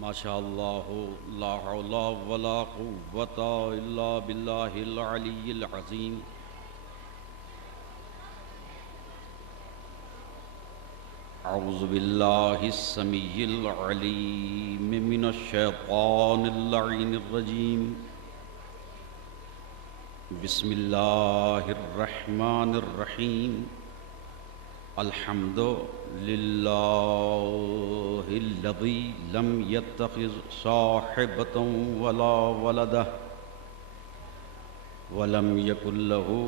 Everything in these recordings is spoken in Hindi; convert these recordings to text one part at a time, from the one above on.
माशाअल्लाह ला हौला वला कुव्वता इल्ला बिल्लाहिल अलिय्यिल अज़ीम। अऊज़ु बिल्लाहिस समीइल अलीम मिनश शैतानिर लईनिर रजीम। बिस्मिल्लाहिर रहमानिर रहीम। अल्हम्दुलिल्लाहिल्लज़ी लम यत्तखिज़ साहिबतन वला वलदह वलम यकुल लहू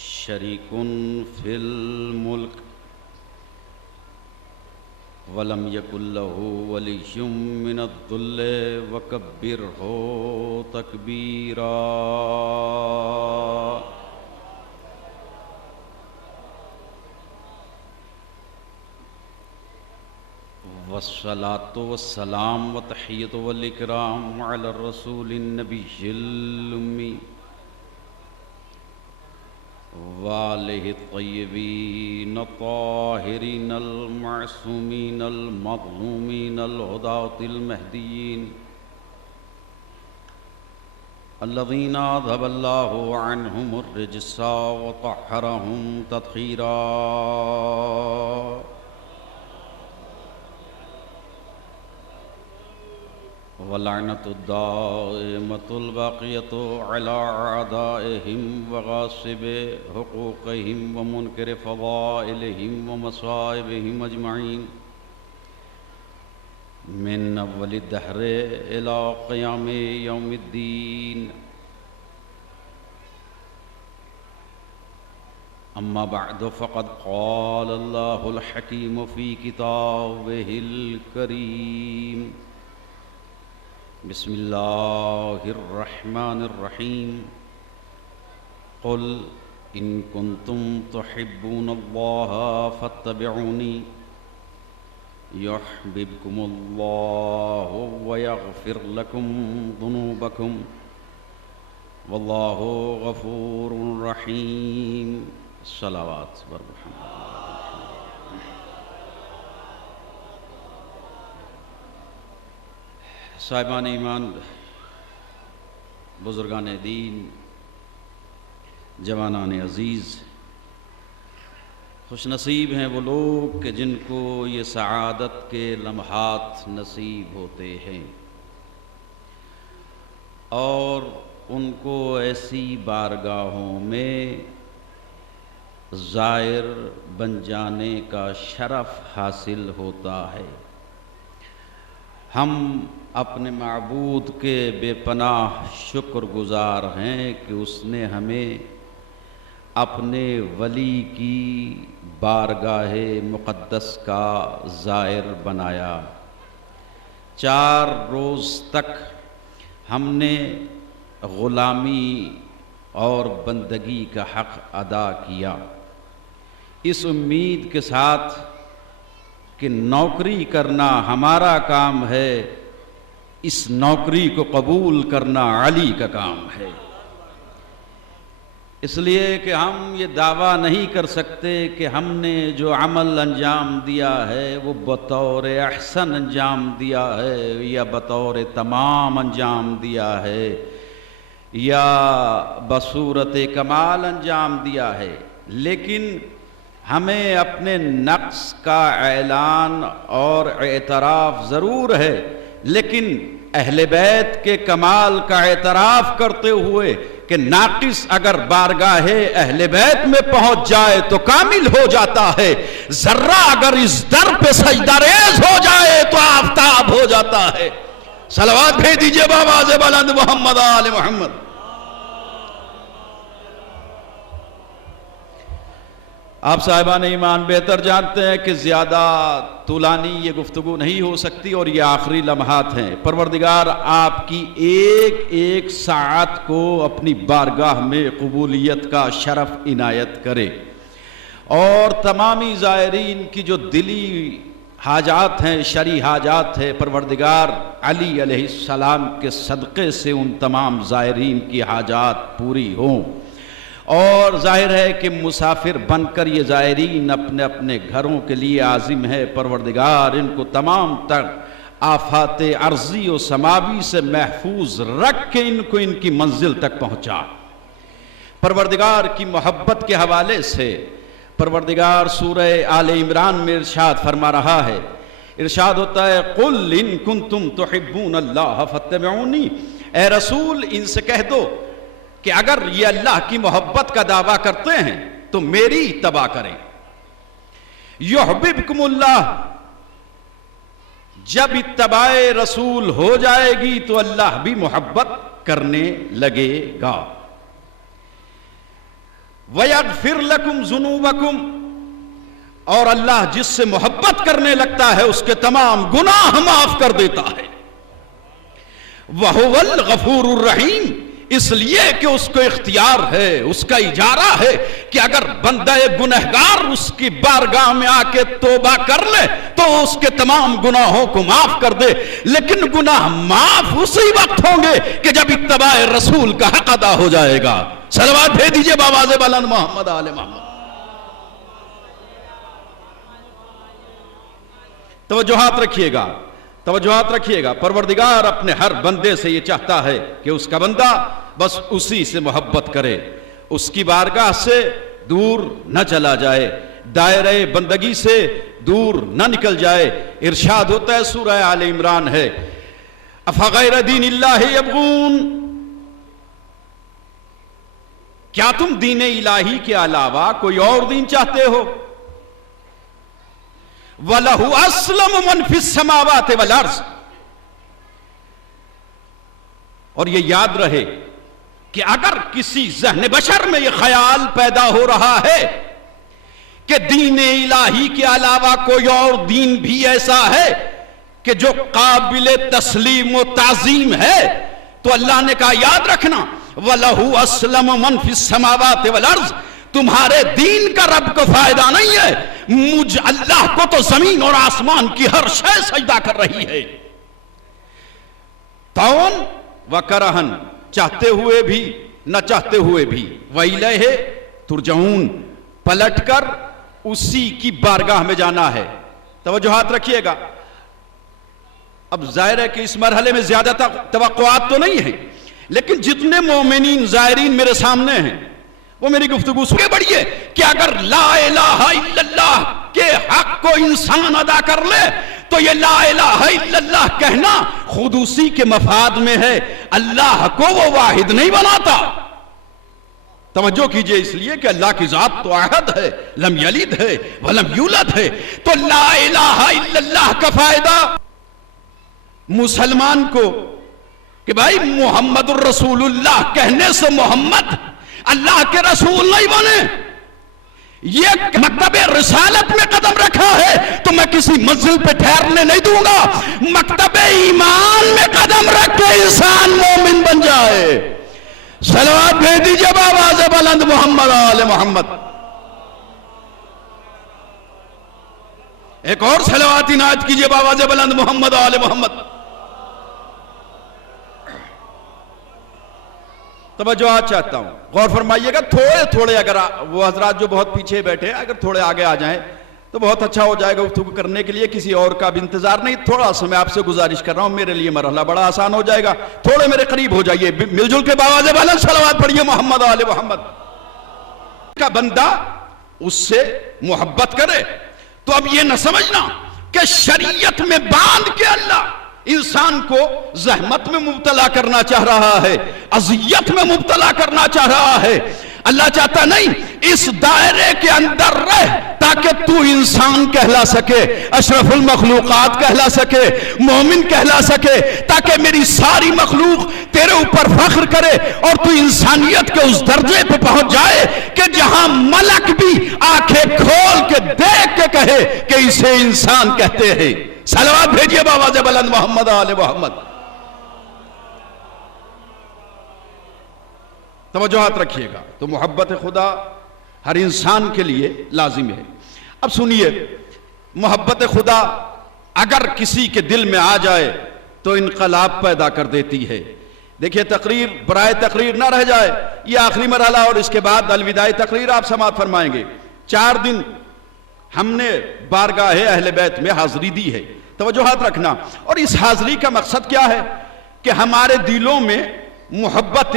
शरीकुन फिल मुल्क वलम यकुल लहू वलिय्युम मिनद्दुल्ल वकब्बिरहु तकबीरा। वस्सलातु वस्सलाम व तहियतु वल इकराम अला रसूलिन नबिय्यिल उम्मी व आलिहि तय्यबीन ताहिरीन अल मासूमीन अल मज़लूमीन अल हुदातिल महदीयीन अल्लज़ीना अज़हबल्लाहु अन्हुमुर रिज्सा व तहहरहुम तत्हीरा। वलअनतुद्दाइमतुल बाक़ियतु अला अअदाइहिम व गासिबि हुक़ूक़िहिम व मुनकिरि फ़ज़ाइलिहिम व मसाइबिहिम अजमईन मिन अव्वलि दहरि इला क़ियामि यौमिद्दीन। अम्मा बअद फ़क़द क़ाल अल्लाहुल हकीम फ़ी किताबिहिल करीम। बिस्मिल्लाहिर्रहमानिर्रहीम। क़ुल इन कुन्तुम तुहिब्बूनल्लाह फ़त्तबिऊनी युहब्बिबकुमुल्लाहु व यग़फ़िर लकुम ज़ुनूबकुम वल्लाहु गफ़ूरुर रहीम। सलावत बर मुहम्मद। साहिबान ईमान, बुज़ुर्गान दीन, जवानान अज़ीज़, खुशनसीब हैं वो लोग कि जिनको ये सआदत के लम्हात नसीब होते हैं और उनको ऐसी बारगाहों में ज़ायर बन जाने का शरफ़ हासिल होता है। हम अपने माबूद के बेपनाह शुक्रगुज़ार हैं कि उसने हमें अपने वली की बारगाहे मुक़द्दस का ज़ायर बनाया। 4 रोज़ तक हमने ग़ुलामी और बंदगी का हक़ अदा किया, इस उम्मीद के साथ कि नौकरी करना हमारा काम है, इस नौकरी को कबूल करना अली का काम है। इसलिए कि हम ये दावा नहीं कर सकते कि हमने जो अमल अंजाम दिया है वो बतौर अहसन अंजाम दिया है या बतौर तमाम अंजाम दिया है या बसूरत कमाल अंजाम दिया है, लेकिन हमें अपने नक्स का ऐलान और एतराफ़ ज़रूर है, लेकिन अहले बैत के कमाल का एतराफ़ करते हुए कि नाक़िस अगर बारगाहे अहले बैत में पहुंच जाए तो कामिल हो जाता है, ज़र्रा अगर इस दर पे सजदारेज़ हो जाए तो आफ़ताब हो जाता है। सलवात भेज दीजिए बाबा से बुलंद मोहम्मद आले मोहम्मद। आप साहिबान ईमान बेहतर जानते हैं कि ज़्यादा तुलानी ये गुफ्तगू नहीं हो सकती और ये आखिरी लम्हात हैं। परवरदिगार आपकी एक एक साअत को अपनी बारगाह में कबूलियत का शरफ़ इनायत करे और तमामी ज़ायरीन की जो दिली हाजात हैं, शरी हाजात है, परवरदिगार अली अलैहिस्सलाम के सदक़े से उन तमाम ज़ायरीन की हाजात पूरी हों। और जाहिर है कि मुसाफिर बनकर ये ज़ायरीन अपने अपने घरों के लिए आज़िम है। परवरदिगार इनको तमाम तक आफात अर्जी और समावी से महफूज रख के इनको इनकी मंजिल तक पहुंचा। परवरदिगार की मोहब्बत के हवाले से परवरदिगार सूरह आले इमरान में इरशाद फरमा रहा है, इरशाद होता है, कुल इन कुंतुम तुहिब्बून अल्लाह फत्तबिऊनी, ए रसूल इनसे कह दो कि अगर ये अल्लाह की मोहब्बत का दावा करते हैं तो मेरी इत्तबा करें। युहब्बिबकुमुल्लाह, जब इत्तबाए रसूल हो जाएगी तो अल्लाह भी मोहब्बत करने लगेगा। वयगफिर लकुम जुनूबकुम, और अल्लाह जिससे मोहब्बत करने लगता है उसके तमाम गुनाह माफ कर देता है। वहुवल गफूरुर रहीम, इसलिए कि उसको इख्तियार है, उसका इजारा है कि अगर बंदा गुनहगार उसकी बारगाह में आके तौबा कर ले तो उसके तमाम गुनाहों को माफ कर दे। लेकिन गुनाह माफ उसी वक्त होंगे कि जब इत्तबाए रसूल का हक अदा हो जाएगा। सलवात भेज दीजिए बावाज़े बुलंद मोहम्मद आले मोहम्मद। तवज्जुहात रखिएगा, तवज्जुहात रखिएगा। परवरदिगार अपने हर बंदे से ये चाहता है कि उसका बंदा बस उसी से मोहब्बत करे, उसकी बारगाह से दूर न चला जाए, दायरे बंदगी से दूर न निकल जाए। इरशाद होता है सूरह आले इमरान है, अफ़ग़ैर दीनिल्लाहि यबग़ून, क्या तुम दीन इलाही के अलावा कोई और दीन चाहते हो? वलहु अस्लम मन फिस समावाति वल अर्ज़, और ये याद रहे कि अगर किसी ज़हन बशर में यह ख्याल पैदा हो रहा है कि दीन इलाही के अलावा कोई और दीन भी ऐसा है कि जो काबिल तस्लीम व ताज़ीम है, तो अल्लाह ने कहा याद रखना, वलहु अस्लम मन फिस समावाति वल अर्ज़, तुम्हारे दीन का रब को फायदा नहीं है, मुझ अल्लाह को तो जमीन और आसमान की हर शय सजदा कर रही है। तौन व करहन, चाहते हुए भी न चाहते हुए भी, वइलैहि तुरजऊन, पलटकर उसी की बारगाह में जाना है। तवज्जुहात रखिएगा। अब जाहिर है कि इस मरहले में ज्यादा तवक्कुआत तो नहीं है, लेकिन जितने मोमिनीन ज़ायरीन मेरे सामने हैं वो मेरी गुफ्तगू सुने बढ़िए कि अगर ला इलाहा इल्लल्लाह के हक को इंसान अदा कर ले तो ये ला इलाहा इल्लल्लाह कहना खुद उसी के मफाद में है, अल्लाह को वो वाहिद नहीं बनाता। तवज्जो कीजिए, इसलिए कि अल्लाह की जात तो अहद है, लम यलिद है वलम यूलद है। तो ला इलाहा इल्लल्लाह का फायदा मुसलमान को कि भाई मुहम्मदुर रसूलुल्लाह कहने से मोहम्मद अल्लाह के रसूल नहीं बने, ये मकतबे रिसालत में कदम रखा है तो मैं किसी मंजिल पे ठहरने नहीं दूंगा। मकतबे ईमान में कदम रख के इंसान मोमिन बन जाए। सलवात भेज दीजिए बावाज़े बुलंद मोहम्मद आले मोहम्मद। एक और सलवात इनायत कीजिए बावाज़े बुलंद मोहम्मद आले मोहम्मद। तवज्जो चाहता हूं, गौर फरमाइएगा। थोड़े थोड़े अगर वो हजरात जो बहुत पीछे बैठे हैं अगर थोड़े आगे आ जाएं तो बहुत अच्छा हो जाएगा गुफ्तगू करने के लिए। किसी और का भी इंतजार नहीं, थोड़ा सा मैं आपसे गुजारिश कर रहा हूं, मेरे लिए मरहला बड़ा आसान हो जाएगा। थोड़े मेरे करीब हो जाइए, मिलजुल के बावाज़े बुलंद सलवात पढ़िए मोहम्मद आले मोहम्मद। का बंदा उससे मोहब्बत करे तो अब ये न समझना कि शरीयत में बांध के अल्लाह इंसान को जहमत में मुब्तला करना चाह रहा है, अजियत में मुब्तला करना चाह रहा है। अल्लाह चाहता नहीं, इस दायरे के अंदर रह ताकि तू इंसान कहला सके, अशरफुल मखलूकात कहला सके, मोमिन कहला सके, ताकि मेरी सारी मखलूक तेरे ऊपर फख्र करे और तू इंसानियत के उस दर्जे पे पहुंच जाए कि जहां मलक भी आंखें खोल के देख के कहे कि इसे इंसान कहते हैं। सलवात भेजिए बावाज़े बुलंद मोहम्मद आले मोहम्मद। तवज्जुहात रखिएगा। तो मोहब्बत खुदा हर इंसान के लिए लाजिम है। अब सुनिए, मोहब्बत खुदा अगर किसी के दिल में आ जाए तो इनकलाब पैदा कर देती है। देखिए, तकरीर बराए तकरीर ना रह जाए, ये आखिरी मरहला और इसके बाद अलविदाई तकरीर आप समाअत फरमाएंगे। 4 दिन हमने बारगाह अहले बैत में हाजिरी दी है। तवज्जोहात रखना। और इस हाजिरी का मकसद क्या है कि हमारे दिलों में मोहब्बत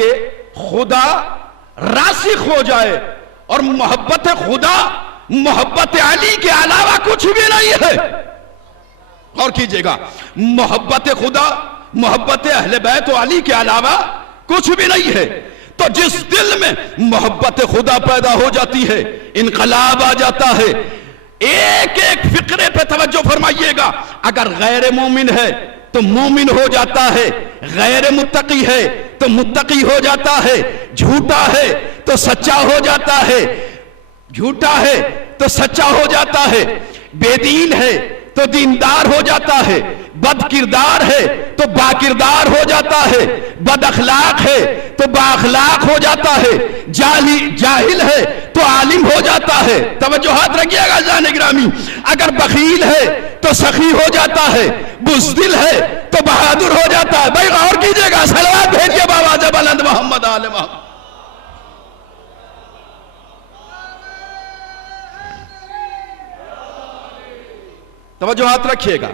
खुदा रासिख हो जाए, और मोहब्बत खुदा मोहब्बत अली के अलावा कुछ भी नहीं है। और कीजिएगा, मोहब्बत खुदा मोहब्बत अहले बैत और अली के अलावा कुछ भी नहीं है। तो जिस दिल में मोहब्बत खुदा पैदा हो जाती है, इनकलाब आ जाता है। एक एक फिक्रे पे तवज्जो फरमाइएगा। अगर गैर मोमिन है तो मोमिन हो जाता है, गैर मुत्तकी है तो मुत्तकी हो जाता है, झूठा है तो सच्चा हो जाता है, झूठा है तो सच्चा हो जाता है, बेदीन है तो दीनदार हो जाता है, बदकिरदार है तो बाकिरदार हो जाता है, बद अखलाक है तो बाअखलाक हो जाता है, जाहिल है तो आलिम हो जाता है। तवज्जो हाथ रखिएगा जाने गिरामी। अगर बखील है तो सखी हो जाता है, बुज़दिल है तो बहादुर हो जाता है। भाई गौर कीजिएगा, सलावत भेजिए बाबा जबलंद मोहम्मद आले मोहम्मद। तवज्जो हाथ रखिएगा।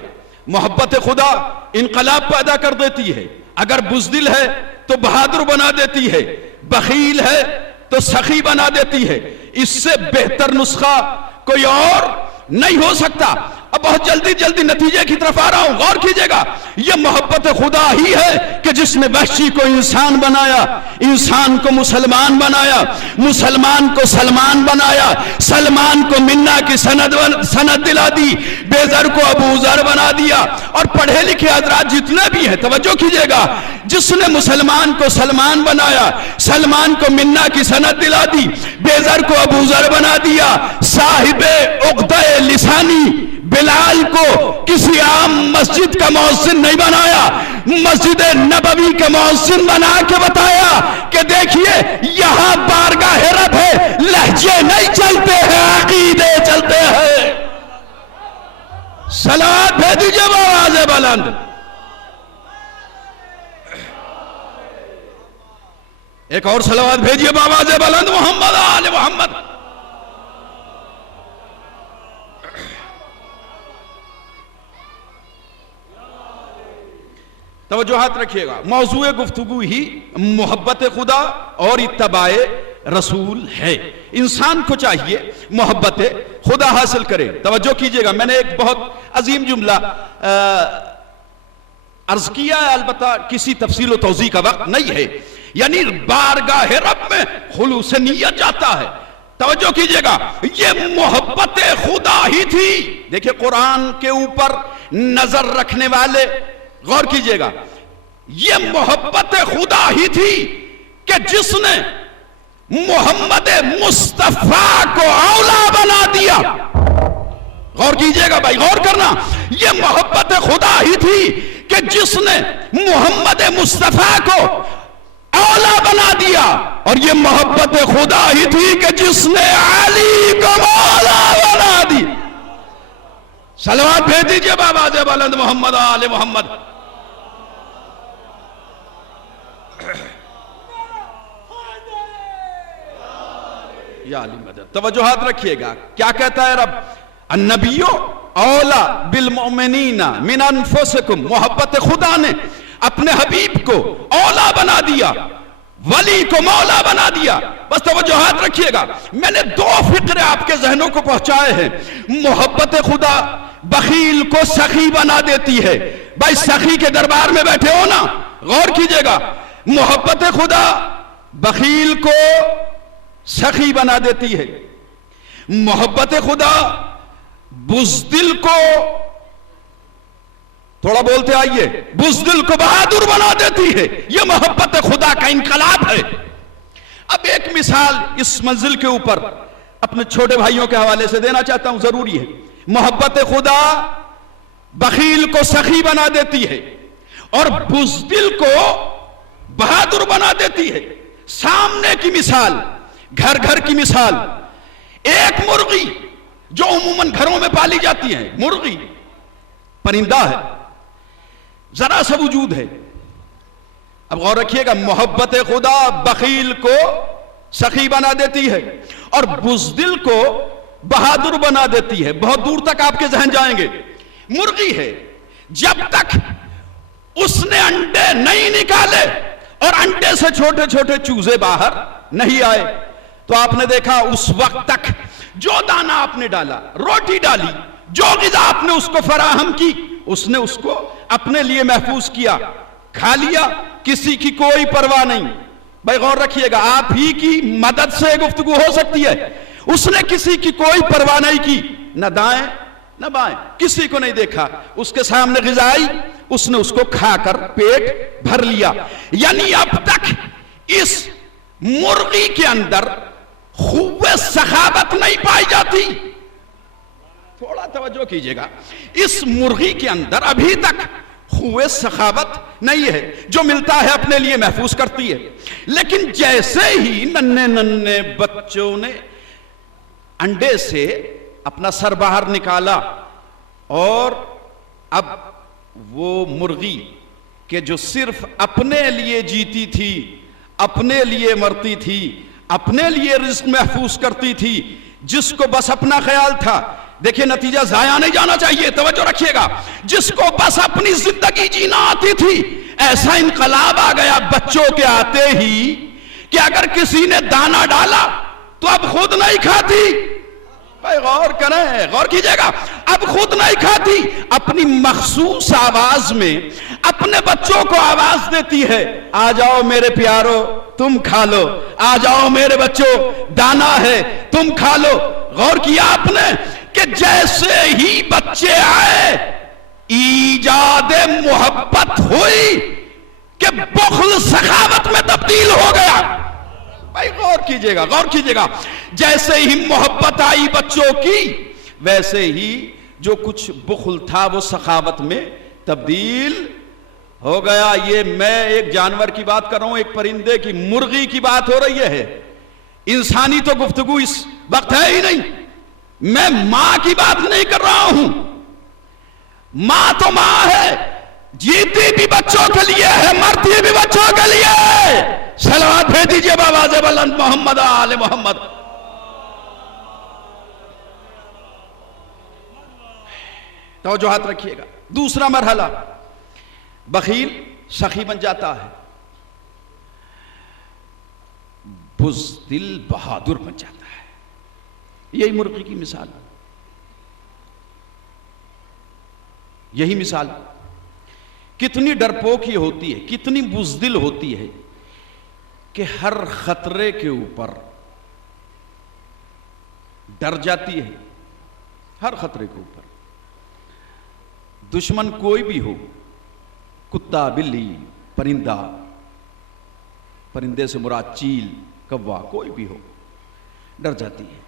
मोहब्बत खुदा इनकलाब पैदा कर देती है। अगर बुज़दिल है तो बहादुर बना देती है, बखील है तो सखी बना देती है। इससे बेहतर नुस्खा कोई और नहीं हो सकता। अब बहुत जल्दी जल्दी नतीजे की तरफ आ रहा हूं, गौर कीजिएगा। यह मोहब्बत खुदा ही है कि जिसने वहशी को इंसान बनाया, इंसान को मुसलमान बनाया, मुसलमान को सलमान बनाया, सलमान को मिन्ना की सनद दिला दी, बेजर को अबू जर बना दिया। और पढ़े लिखे हजरात जितने भी हैं, तवज्जो कीजिएगा, जिसने मुसलमान को सलमान बनाया, सलमान को मिन्ना की सनद दिला दी, बेजर को अबू जर बना दिया, साहिबे उक़्दे लिसानी बिलाल को किसी आम मस्जिद का मुअज्जिन नहीं बनाया, मस्जिद नबवी का मुअज्जिन बना के बताया कि देखिए यहां बारगाह रब है, लहजे नहीं चलते हैं, अकीदे चलते हैं। सलात भेज दीजिए आवाज़ बुलंद। एक और सलावत भेजिए आवाज़ बुलंद, मोहम्मद आले मोहम्मद। तवज्जोहात रखिएगा। मौजूए गुफ्तगू ही मोहब्बत खुदा और इत्तबाए रसूल है। इंसान को चाहिए मोहब्बत खुदा हासिल करे। तवज्जो कीजिएगा, मैंने एक बहुत अजीम जुमला अर्ज किया है, अलबत्ता किसी तफसील व तौज़ी का वक्त नहीं है। यानी बारगाह रब में खुलूस नियत जाता है। तवज्जो कीजिएगा, ये मोहब्बत खुदा ही थी। देखिए कुरान के ऊपर नजर रखने वाले गौर कीजिएगा, ये मोहब्बत खुदा ही थी कि जिसने मोहम्मद मुस्तफा को औला बना दिया। गौर कीजिएगा भाई, गौर करना। ये मोहब्बत खुदा ही थी कि जिसने मोहम्मद मुस्तफा को औला बना दिया, और ये मोहब्बत खुदा ही थी कि जिसने अली को मौला बना दी। सलवात भेज दीजिए आवाज़ बुलंद, मोहम्मद आले मोहम्मद। या अली मदद। तवज्जो हाथ रखिएगा, क्या कहता है रब? अन्नबियो औला बिल मोमिनीना मिन अनफुसिकुम। मोहब्बत खुदा ने अपने हबीब को औला बना दिया, वली को मौला बना दिया। बस तवज्जो हाथ रखिएगा। मैंने दो फिक्रे आपके जहनों को पहुंचाए हैं। मोहब्बत खुदा बखील को सखी बना देती है। भाई सखी के दरबार में बैठे हो ना, गौर कीजिएगा। मोहब्बत खुदा बखील को सखी बना देती है। मोहब्बत खुदा बुज़दिल को, थोड़ा बोलते आइए, बुज़दिल को बहादुर बना देती है। यह मोहब्बत खुदा का इनकलाब है। अब एक मिसाल इस मंजिल के ऊपर अपने छोटे भाइयों के हवाले से देना चाहता हूं, जरूरी है। मोहब्बत खुदा बखील को सखी बना देती है और बुज़दिल को बहादुर बना देती है। सामने की मिसाल, घर घर की मिसाल। एक मुर्गी जो उमूमन घरों में पाली जाती है, मुर्गी परिंदा है, जरा सा वजूद है। अब गौर रखिएगा, मोहब्बत खुदा बखील को सखी बना देती है और बुज़दिल को बहादुर बना देती है। बहुत दूर तक आपके जहन जाएंगे। मुर्गी है, जब तक उसने अंडे नहीं निकाले और अंडे से छोटे छोटे चूजे बाहर नहीं आए, तो आपने देखा उस वक्त तक जो दाना आपने डाला, रोटी डाली, जो ग़िज़ा आपने उसको फराहम की, उसने उसको अपने लिए महफूज किया, खा लिया, किसी की कोई परवाह नहीं। भाई गौर रखिएगा, आप ही की मदद से गुफ्तगू हो सकती है। उसने किसी की कोई परवाह नहीं की, न दाएं न बाएं, किसी को नहीं देखा, उसके सामने ग़िज़ा आई, उसने उसको खाकर पेट भर लिया। यानी अब तक इस मुर्गी के अंदर खूबे सखावत नहीं पाई जाती। थोड़ा तवज्जो कीजिएगा, इस मुर्गी के अंदर अभी तक खूबे सखावत नहीं है, जो मिलता है अपने लिए महफूज करती है। लेकिन जैसे ही नन्हे नन्हे बच्चों ने अंडे से अपना सर बाहर निकाला और अब वो मुर्गी के जो सिर्फ अपने लिए जीती थी, अपने लिए मरती थी, अपने लिए रिस्क महफूज करती थी, जिसको बस अपना ख्याल था, देखिए नतीजा जाया नहीं जाना चाहिए, तवज्जो रखिएगा, जिसको बस अपनी जिंदगी जीना आती थी, ऐसा इनकलाब आ गया बच्चों के आते ही कि अगर किसी ने दाना डाला तो अब खुद नहीं खाती। भाई गौर करें, गौर कीजिएगा, अब खुद नहीं खाती, अपनी मखसूस आवाज में अपने बच्चों को आवाज देती है, आ जाओ मेरे प्यारो तुम खा लो, आ जाओ मेरे बच्चों दाना है तुम खा लो। गौर किया आपने कि जैसे ही बच्चे आए ईजाद मोहब्बत हुई कि बुख्ल सखावत में तब्दील हो गया। भाई गौर कीजिएगा, गौर कीजिएगा, जैसे ही मोहब्बत आई बच्चों की, वैसे ही जो कुछ बुख्ल था वो सखावत में तब्दील हो गया। ये मैं एक जानवर की बात कर रहा हूं, एक परिंदे की, मुर्गी की बात हो रही है। इंसानी तो गुफ्तगू इस वक्त है ही नहीं। मैं मां की बात नहीं कर रहा हूं, मां तो मां है, जीती भी बच्चों के लिए है, मरती भी बच्चों के लिए। सलावत भेज दीजिए बाबाज़ बुलंद मोहम्मद आले मोहम्मद। तो जो हाथ रखिएगा। दूसरा मरहला, बखील सखी बन जाता है, बुज़दिल बहादुर बन जाता है। यही मुर्गी की मिसाल, यही मिसाल। कितनी डरपोक ये होती है, कितनी बुज़दिल होती है कि हर खतरे के ऊपर डर जाती है, हर खतरे के ऊपर। दुश्मन कोई भी हो, कुत्ता, बिल्ली, परिंदा, परिंदे से मुराद चील, कौवा, कोई भी हो, डर जाती है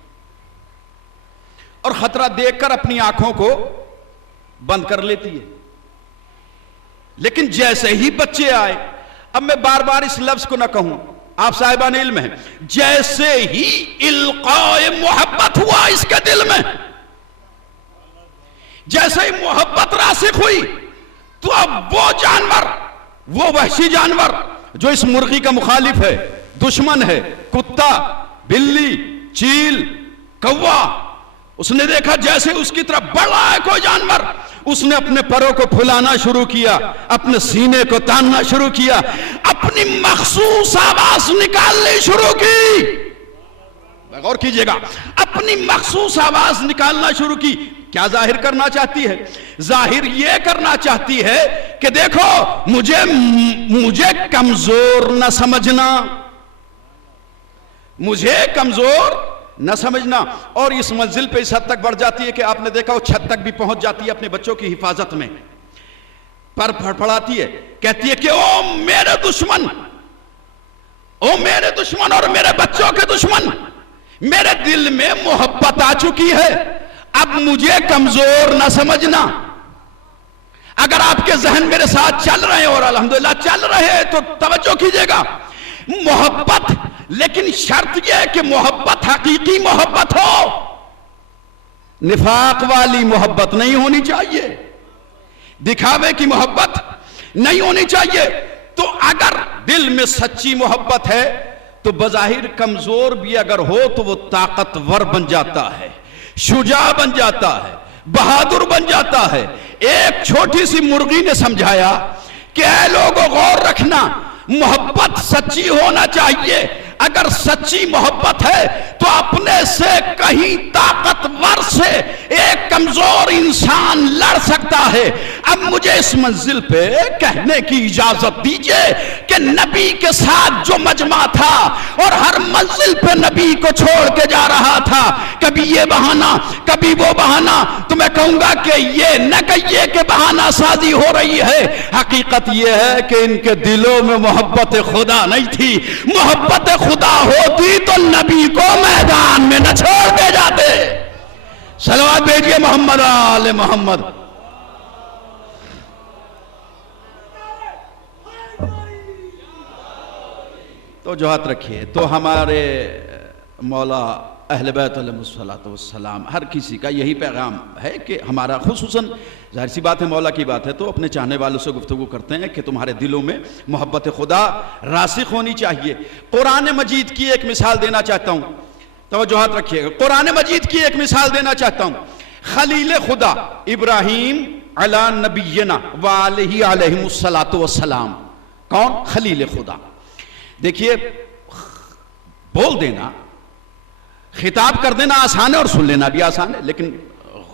और खतरा देखकर अपनी आंखों को बंद कर लेती है। लेकिन जैसे ही बच्चे आए, अब मैं बार बार इस लफ्ज को ना कहूं, आप साहिबान इल्म हैं, जैसे ही इल्काए मोहब्बत हुआ इसके दिल में, जैसे ही मोहब्बत रासिख हुई, तो अब वो जानवर, वो वहशी जानवर जो इस मुर्गी का मुखालिफ है, दुश्मन है, कुत्ता, बिल्ली, चील, कौवा, उसने देखा जैसे उसकी तरफ बढ़ रहा है कोई जानवर, उसने अपने परों को फुलाना शुरू किया, अपने सीने को तानना शुरू किया, अपनी मखसूस आवाज निकालनी शुरू की। गौर कीजिएगा, अपनी मखसूस आवाज निकालना शुरू की। क्या जाहिर करना चाहती है? जाहिर यह करना चाहती है कि देखो मुझे कमजोर न समझना, मुझे कमजोर न समझना। और इस मंजिल पे इस हद तक बढ़ जाती है कि आपने देखा वो छत तक भी पहुंच जाती है अपने बच्चों की हिफाजत में, पर फड़फड़ाती है, कहती है कि ओ मेरे दुश्मन, ओ मेरे दुश्मन और मेरे बच्चों के दुश्मन, मेरे दिल में मोहब्बत आ चुकी है, अब मुझे कमजोर न समझना। अगर आपके जहन मेरे साथ चल रहे हैं और अल्हम्दुलिल्लाह चल रहे हैं तो तवज्जो कीजिएगा, मोहब्बत, लेकिन शर्त यह है कि मोहब्बत हकीकी मोहब्बत हो, निफाक वाली मोहब्बत नहीं होनी चाहिए, दिखावे की मोहब्बत नहीं होनी चाहिए। तो अगर दिल में सच्ची मोहब्बत है तो बज़ाहिर कमजोर भी अगर हो तो वो ताकतवर बन जाता है, शुजा बन जाता है, बहादुर बन जाता है। एक छोटी सी मुर्गी ने समझाया कि ऐ लोगों गौर रखना, मोहब्बत सच्ची होना चाहिए। अगर सच्ची मोहब्बत है तो अपने से कहीं ताकतवर से एक कमजोर इंसान लड़ सकता है। अब मुझे इस मंजिल पे कहने की इजाजत दीजिए कि नबी के साथ जो मजमा था और हर मंजिल पे नबी को छोड़ के जा रहा था, कभी ये बहाना कभी वो बहाना, तो मैं कहूंगा कि ये न कहिए कि बहाना साजी हो रही है। हकीकत ये है कि इनके दिलों में मोहब्बत खुदा नहीं थी। मोहब्बत खुदा होती तो नबी को मैदान में न छोड़ के जाते। सलवात भेजिए मोहम्मद आले मोहम्मद। तो जो हाथ रखिए, तो हमारे मौला अहले बैत अलैहिस्सलाम हर किसी का यही पैगाम है कि हमारा, खुसूसन जाहिर सी बात है मौला की बात है तो अपने चाहने वालों से गुफ्तगू करते हैं कि तुम्हारे दिलों में मोहब्बत खुदा रासिख होनी चाहिए। कुरान मजीद की एक मिसाल देना चाहता हूं, तवज्जो हाथ रखिएगा। कुरान मजीद की एक मिसाल देना चाहता हूं। खलील खुदा इब्राहीम अला नबीना व अलैहि अलैहिमुस्सलातु वस्सलाम, कौन? खलील खुदा। देखिए, बोल देना, खिताब कर देना आसान है और सुन लेना भी आसान है, लेकिन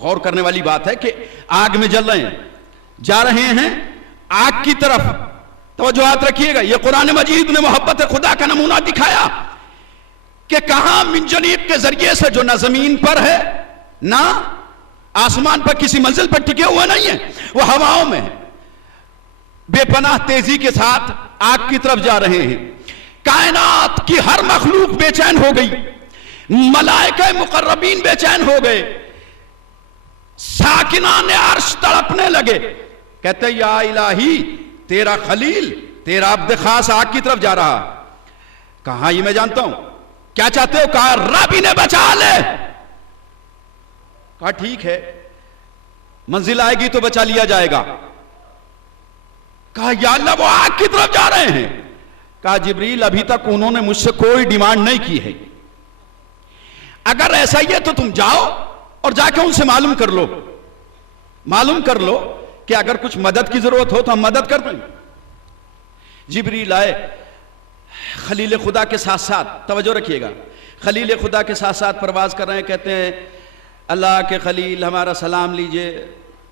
गौर करने वाली बात है कि आग में जल रहे हैं, जा रहे हैं आग की तरफ। तवज्जो हाथ रखिएगा। यह कुरान मजीद ने मोहब्बत खुदा का नमूना दिखाया कि कहां मिंजनीब के जरिए से, जो ना जमीन पर है ना आसमान पर किसी मंजिल पर टिके हुए नहीं है, वो हवाओं में है, बेपनाह तेजी के साथ आग की तरफ जा रहे हैं। कायनात की हर मखलूक बेचैन हो गई, मलाइका मुकर्रबीन बेचैन हो गए, साकिनाने अर्श तड़पने लगे, कहते या इलाही, तेरा खलील, तेरा अब्द खास आग की तरफ जा रहा। कहा ये मैं जानता हूं, क्या चाहते हो? कहा रब इन्हें बचा ले। कहा ठीक है, मंजिल आएगी तो बचा लिया जाएगा। कहा या अल्लाह, वो आग की तरफ जा रहे हैं। कहा जिब्रील, अभी तक उन्होंने मुझसे कोई डिमांड नहीं की है, अगर ऐसा ही है तो तुम जाओ और जाके उनसे मालूम कर लो, मालूम कर लो कि अगर कुछ मदद की जरूरत हो तो हम मदद कर दें। जिब्रील आए खलील खुदा के साथ साथ, तवज्जो रखिएगा, खलील खुदा के साथ साथ परवाज कर रहे हैं। कहते हैं अल्लाह के खलील हमारा सलाम लीजिए।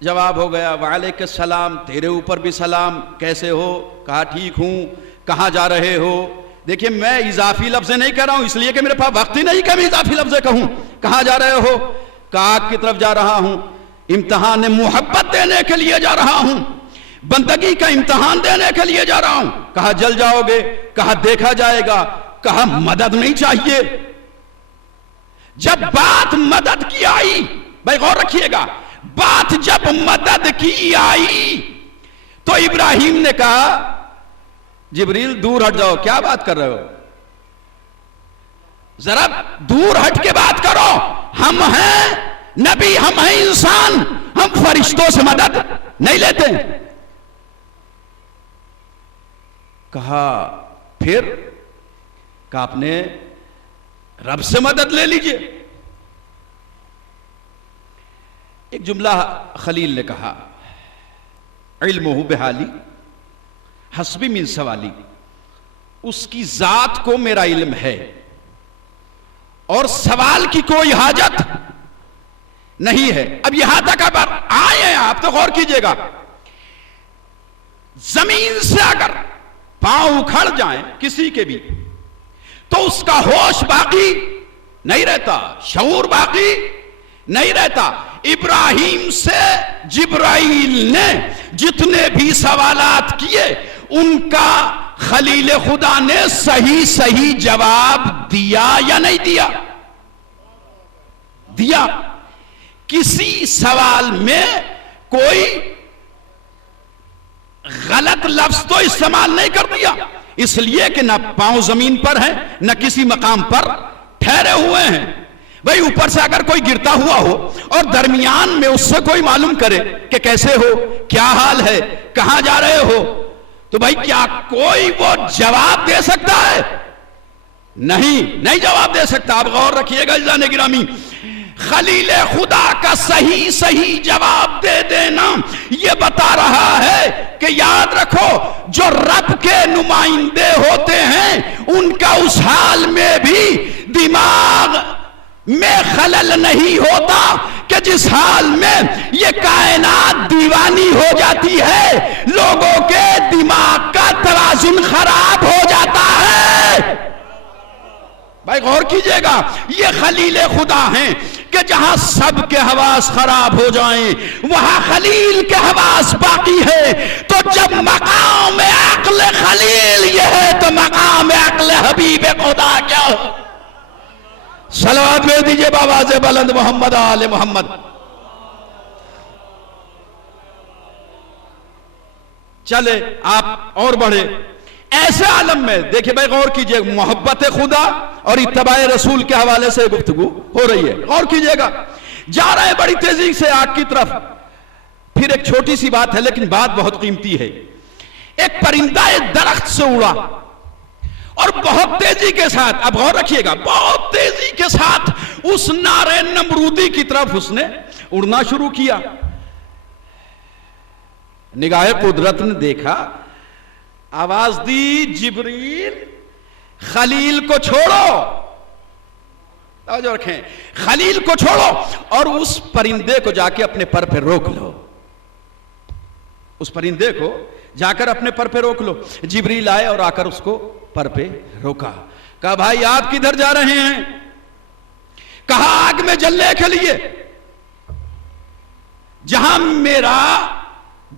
जवाब हो गया वालेकुम सलाम, तेरे ऊपर भी सलाम, कैसे हो? कहा ठीक हूं। कहां जा रहे हो? देखिए, मैं इजाफी लफ्ज़ नहीं कह रहा हूं इसलिए कि मेरे पास वक्त ही नहीं कि मैं इजाफी लफ्ज़ कहूं। कहां जा रहे हो? कहा आग की तरफ जा रहा हूं, इम्तिहान मोहब्बत देने के लिए जा रहा हूं, बंदगी का इम्तिहान देने के लिए जा रहा हूं। कहा जल जाओगे? कहा देखा जाएगा। कहा मदद नहीं चाहिए। जब बात मदद की आई, भाई गौर रखिएगा, बात जब मदद की आई तो इब्राहिम ने कहा जिब्रील दूर हट जाओ। क्या बात कर रहे हो? जरा दूर हट के बात करो, हम हैं नबी, हम हैं इंसान, हम फरिश्तों से मदद नहीं लेते। कहा फिर? कहा आपने रब से मदद ले लीजिए। एक जुमला खलील ने कहा, इल्मुहु बिहाली हस्बी मिन सवाली, उसकी जात को मेरा इल्म है और सवाल की कोई हाजत नहीं है। अब यहां तक अब आए हैं आप, तो गौर कीजिएगा, जमीन से अगर पांव उखड़ जाएं किसी के भी तो उसका होश बाकी नहीं रहता, शऊर बाकी नहीं रहता। इब्राहिम से जिब्राइल ने जितने भी सवालात किए उनका खलील खुदा ने सही सही जवाब दिया या नहीं दिया? दिया। किसी सवाल में कोई गलत लफ्ज तो इस्तेमाल नहीं कर दिया, इसलिए कि ना पांव जमीन पर है न किसी मकाम पर ठहरे हुए हैं। भाई ऊपर से अगर कोई गिरता हुआ हो और दरमियान में उससे कोई मालूम करे कि कैसे हो, क्या हाल है, कहां जा रहे हो, तो भाई क्या कोई वो जवाब दे सकता है? नहीं जवाब दे सकता। आप गौर रखिएगा जाने गिरामी, खलील खुदा का सही सही जवाब दे देना याद रखो, जो रब के नुमाइंदे होते हैं उनका उस हाल में भी दिमाग में खलल नहीं होता कि जिस हाल में ये कायनात दीवानी हो जाती है, लोगों के दिमाग का तवाजुन खराब हो जाता है। भाई गौर कीजिएगा, ये खलील खुदा हैं कि जहां सबके हवास खराब हो जाएं वहां खलील के हवास बाकी है। तो जब मकाम अक्ल खलील ये है तो मकाम अक्ल हबीब खुदा क्या हो। सलावत भेज दीजिए बाबा से बुलंद मोहम्मद आले मोहम्मद। चले आप और बढ़े ऐसे आलम में। देखिए भाई गौर कीजिए, मोहब्बत खुदा और इत्तबाए रसूल के हवाले से गुफ्तगू हो रही है, गौर कीजिएगा। जा रहे हैं बड़ी तेजी से आग की तरफ। फिर एक छोटी सी बात है लेकिन बात बहुत कीमती है। एक परिंदा एक दरख्त से उड़ा और बहुत तेजी के साथ, अब गौर रखिएगा, बहुत तेजी के साथ उस नारे नमरूदी की तरफ उसने उड़ना शुरू किया। निगाहे कुदरत ने देखा, आवाज दी, जिब्रील खलील को छोड़ो। तवज्जो रखें, खलील को छोड़ो और उस परिंदे को जाके अपने पर पे रोक लो। उस परिंदे को जाकर अपने पर पे रोक लो। जिब्रील आए और आकर उसको पर पे रोका। कहा भाई आप किधर जा रहे हैं? कहा आग में जलने के लिए। जहां मेरा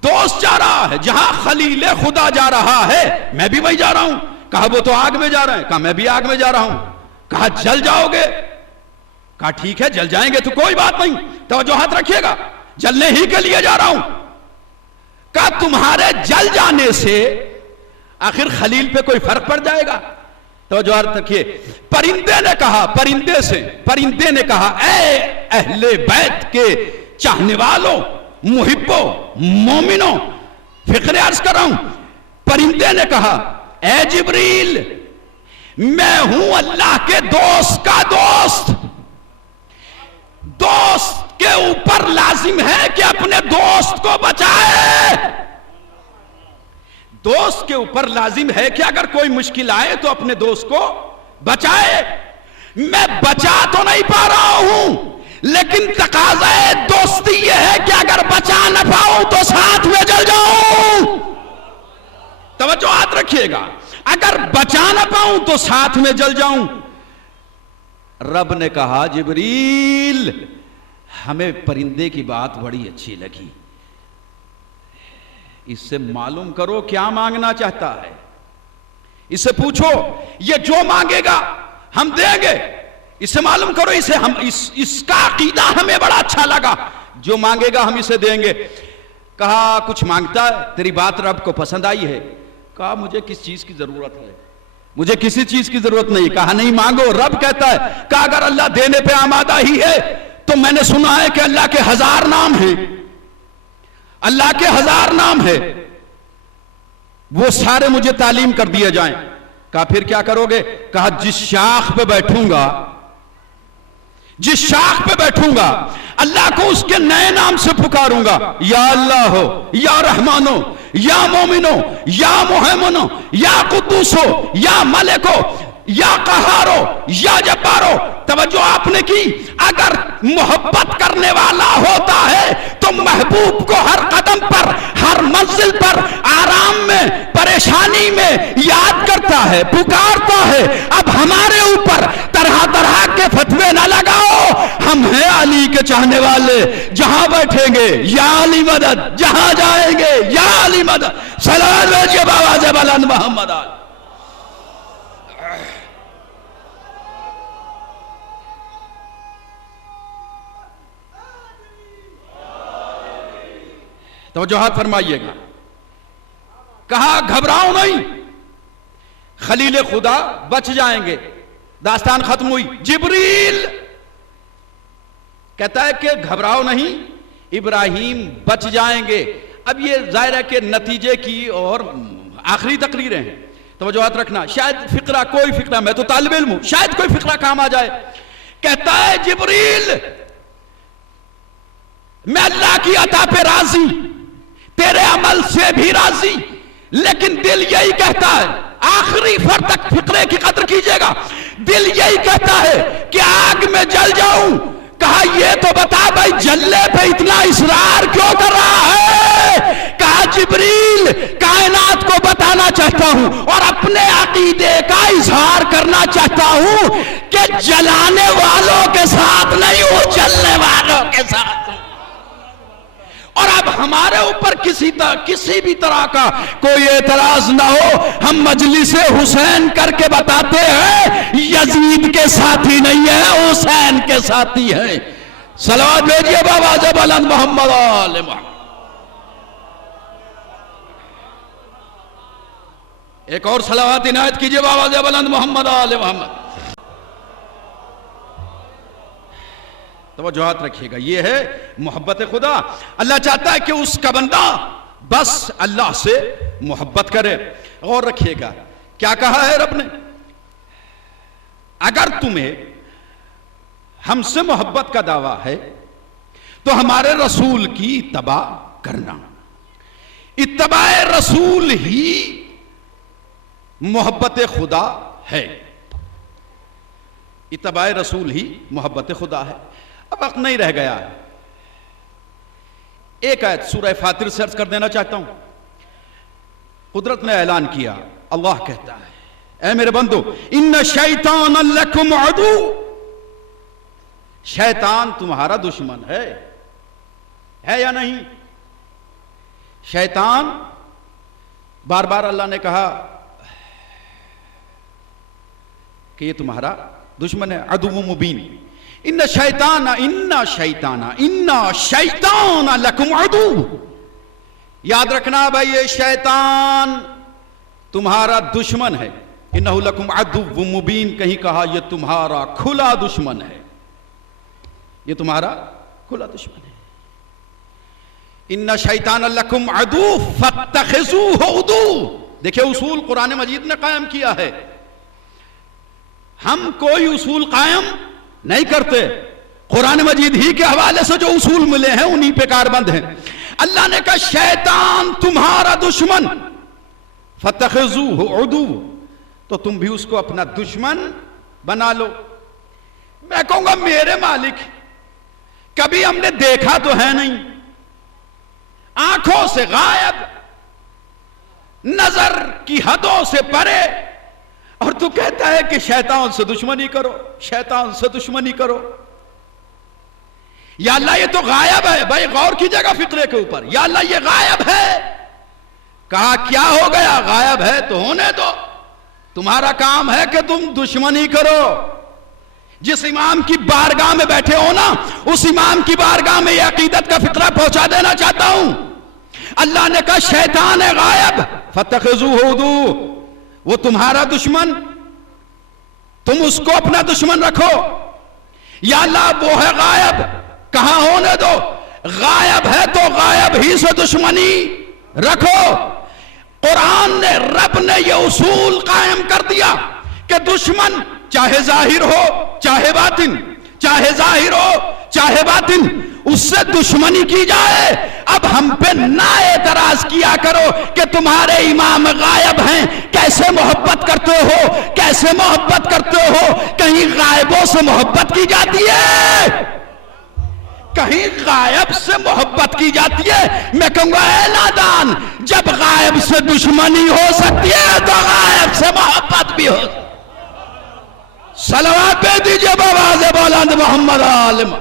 दोस्त जा रहा है, जहां खलील खुदा जा रहा है, मैं भी वहीं जा रहा हूं। कहा वो तो आग में जा रहे हैं। कहा मैं भी आग में जा रहा हूं। कहा जल जाओगे? कहा ठीक है जल जाएंगे तो कोई बात नहीं, तो जो हाथ रखिएगा, जलने ही के लिए जा रहा हूं। कहा तुम्हारे जल जाने से आखिर खलील पे कोई फर्क पड़ जाएगा? तो जो हाथ रखिए। परिंदे ने कहा, परिंदे ने कहा, ऐ अहले बैत के चाहने वालों, मुहिब्बो, मोमिनो, फिक्र अर्ज कर रहा हूं। परिंदे ने कहा, ऐ जिब्रील, मैं हूं अल्लाह के दोस्त का दोस्त। दोस्त के ऊपर लाजिम है कि अपने दोस्त को बचाए। दोस्त के ऊपर लाजिम है कि अगर कोई मुश्किल आए तो अपने दोस्त को बचाए। मैं बचा तो नहीं पा रहा हूं, लेकिन तकाज़ा दोस्ती यह है कि अगर बचा न पाऊं तो साथ में जल जाऊं। तवज्जो हाथ रखिएगा, अगर बचा न पाऊं तो साथ में जल जाऊं। रब ने कहा, जिब्रील हमें परिंदे की बात बड़ी अच्छी लगी, इससे मालूम करो क्या मांगना चाहता है। इससे पूछो, ये जो मांगेगा हम देंगे। इससे मालूम करो, इसे हम इसका अकीदा हमें बड़ा अच्छा लगा, जो मांगेगा हम इसे देंगे। कहा कुछ मांगता है, तेरी बात रब को पसंद आई है? कहा मुझे किस चीज की जरूरत है? मुझे किसी चीज की जरूरत नहीं। कहा नहीं मांगो। रब कहता है, कहा अगर अल्लाह देने पे आमादा ही है तो मैंने सुना है कि अल्लाह के 1000 नाम हैं, अल्लाह के 1000 नाम है, वो सारे मुझे तालीम कर दिए जाएं। कहा फिर क्या करोगे? कहा जिस शाख पे बैठूंगा, जिस शाख पे बैठूंगा अल्लाह को उसके नए नाम से पुकारूंगा। या अल्लाह हो, या रहमानो, या मोमिनो, या मोहमनो, या कुद्दूसो, या मलिको, या कहारो, या जब्बारो। तवज्जो आपने की, अगर मोहब्बत करने वाला होता है तो महबूब को हर कदम पर, हर मंजिल पर, आराम में, परेशानी में याद करता है, पुकारता है। अब हमारे ऊपर तरह तरह के फतवे ना लगाओ, हम हैं अली के चाहने वाले। जहां बैठेंगे या अली मदद, जहां जाएंगे या अली मदद। सलाम भेजिए बाबा से बुलंद मोहम्मद आले। तो जो हाथ फरमाइएगा। कहा घबराओ नहीं, खलील खुदा बच जाएंगे। दास्तान खत्म हुई। जिब्रील कहता है कि घबराओ नहीं, इब्राहिम बच जाएंगे। अब ये जाहिर है कि नतीजे की और आखिरी तकरीरें हैं, तो जो हाथ रखना। शायद फिक्रा, कोई फिक्रा, मैं तो तालिब इल्म हूं, शायद कोई फिक्रा काम आ जाए। कहता है जिब्रील मैं अल्लाह की अता पे राजी, तेरे अमल से भी राजी, लेकिन दिल यही कहता है, आखिरी फर तक फिक्रे की कदर कीजिएगा, दिल यही कहता है कि आग में जल जाऊं। कहा ये तो बता भाई जलने पे इतना इसरार क्यों कर रहा है? कहा जिब्रील कायनात को बताना चाहता हूं और अपने अकीदे का इजहार करना चाहता हूं कि जलाने वालों के साथ नहीं हूं, जलने वालों के साथ हूं। और अब हमारे ऊपर किसी भी तरह का कोई एतराज ना हो, हम मजलिसे हुसैन करके बताते हैं यजीद के साथी नहीं है, हुसैन के साथी है। सलावत भेजिए बाबा बुलंद मोहम्मद आले मोहम्मद। एक और सलावत इनायत कीजिए बाबा बुलंद मोहम्मद आले मोहम्मद। तवज्जोहात रखिएगा, ये है मोहब्बत खुदा। अल्लाह चाहता है कि उसका बंदा बस अल्लाह से मोहब्बत करे। और रखिएगा क्या कहा है रब ने, अगर तुम्हें हमसे मोहब्बत का दावा है तो हमारे रसूल की इत्तबा करना। इत्तबाए रसूल ही मोहब्बत खुदा है, इत्तबाए रसूल ही मोहब्बत खुदा है। अब वक्त नहीं रह गया, एक आयत सूरह फातिर से अर्ज कर देना चाहता हूं। कुदरत ने ऐलान किया, अल्लाह कहता है, ऐ मेरे बंदो, इन्न शैतान लकुम अदू, शैतान तुम्हारा दुश्मन है या नहीं? शैतान बार बार अल्लाह ने कहा कि ये तुम्हारा दुश्मन है, अदू मुबीन। इन्ना शैताना लकुम अदू, याद रखना भाई, ये शैतान तुम्हारा दुश्मन है। इन्नहु लकुम अदू मुबीन, कहीं कहा ये तुम्हारा खुला दुश्मन है, ये तुम्हारा खुला दुश्मन है। इन्ना शैतान लकुम अदू फत्तखिज़ूहु उदू। देखिए उसूल कुरान मजीद ने कायम किया है, हम कोई उसूल कायम नहीं करते, कुरान मजीद ही के हवाले से जो उसूल मिले हैं उन्हीं पे कारबंद हैं। अल्लाह ने कहा शैतान तुम्हारा दुश्मन, फत्तखिज़ूहु उदू, तो तुम भी उसको अपना दुश्मन बना लो। मैं कहूंगा मेरे मालिक, कभी हमने देखा तो है नहीं, आंखों से गायब, नजर की हदों से परे, और तू कहता है कि शैतान से दुश्मनी करो, शैतान से दुश्मनी करो। या अल्लाह ये तो गायब है, भाई गौर कीजिएगा फिक्रे के ऊपर, या अल्लाह ये गायब है। कहा क्या हो गया, गायब है तो होने दो, तुम्हारा काम है कि तुम दुश्मनी करो। जिस इमाम की बारगाह में बैठे हो ना, उस इमाम की बारगाह में यह अकीदत का फिक्रा पहुंचा देना चाहता हूं। अल्लाह ने कहा शैतान है गायब, फत्तखिज़ूहु उदू, वो तुम्हारा दुश्मन, तुम उसको अपना दुश्मन रखो। या अल्लाह वो है गायब, कहां होने दो, गायब है तो गायब ही से दुश्मनी रखो। कुरान ने, रब ने ये उसूल कायम कर दिया कि दुश्मन चाहे जाहिर हो चाहे बातिन, चाहे जाहिर हो चाहे बातिन, उससे दुश्मनी की जाए। अब हम पे ना एतराज किया करो कि तुम्हारे इमाम गायब हैं, कैसे मोहब्बत करते हो, कैसे मोहब्बत करते हो। कहीं गायबों से मोहब्बत की जाती है, कहीं गायब से मोहब्बत की जाती है। मैं कहूंगा ऐ नादान, जब गायब से दुश्मनी हो सकती है तो गायब से मोहब्बत भी हो। सलावत पे दीजिए बाबा बुलंद मोहम्मद आलिम।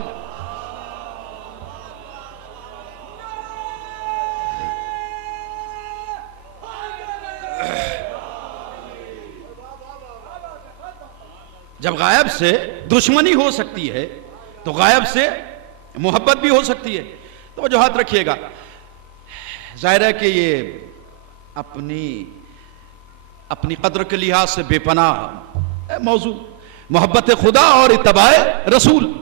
जब गायब से दुश्मनी हो सकती है तो गायब से मोहब्बत भी हो सकती है। तो वो जो हाथ रखिएगा, जाहिर है कि ये अपनी कद्र के लिहाज से बेपनाह मौजू मोहब्बत खुदा और इत्तबाए रसूल।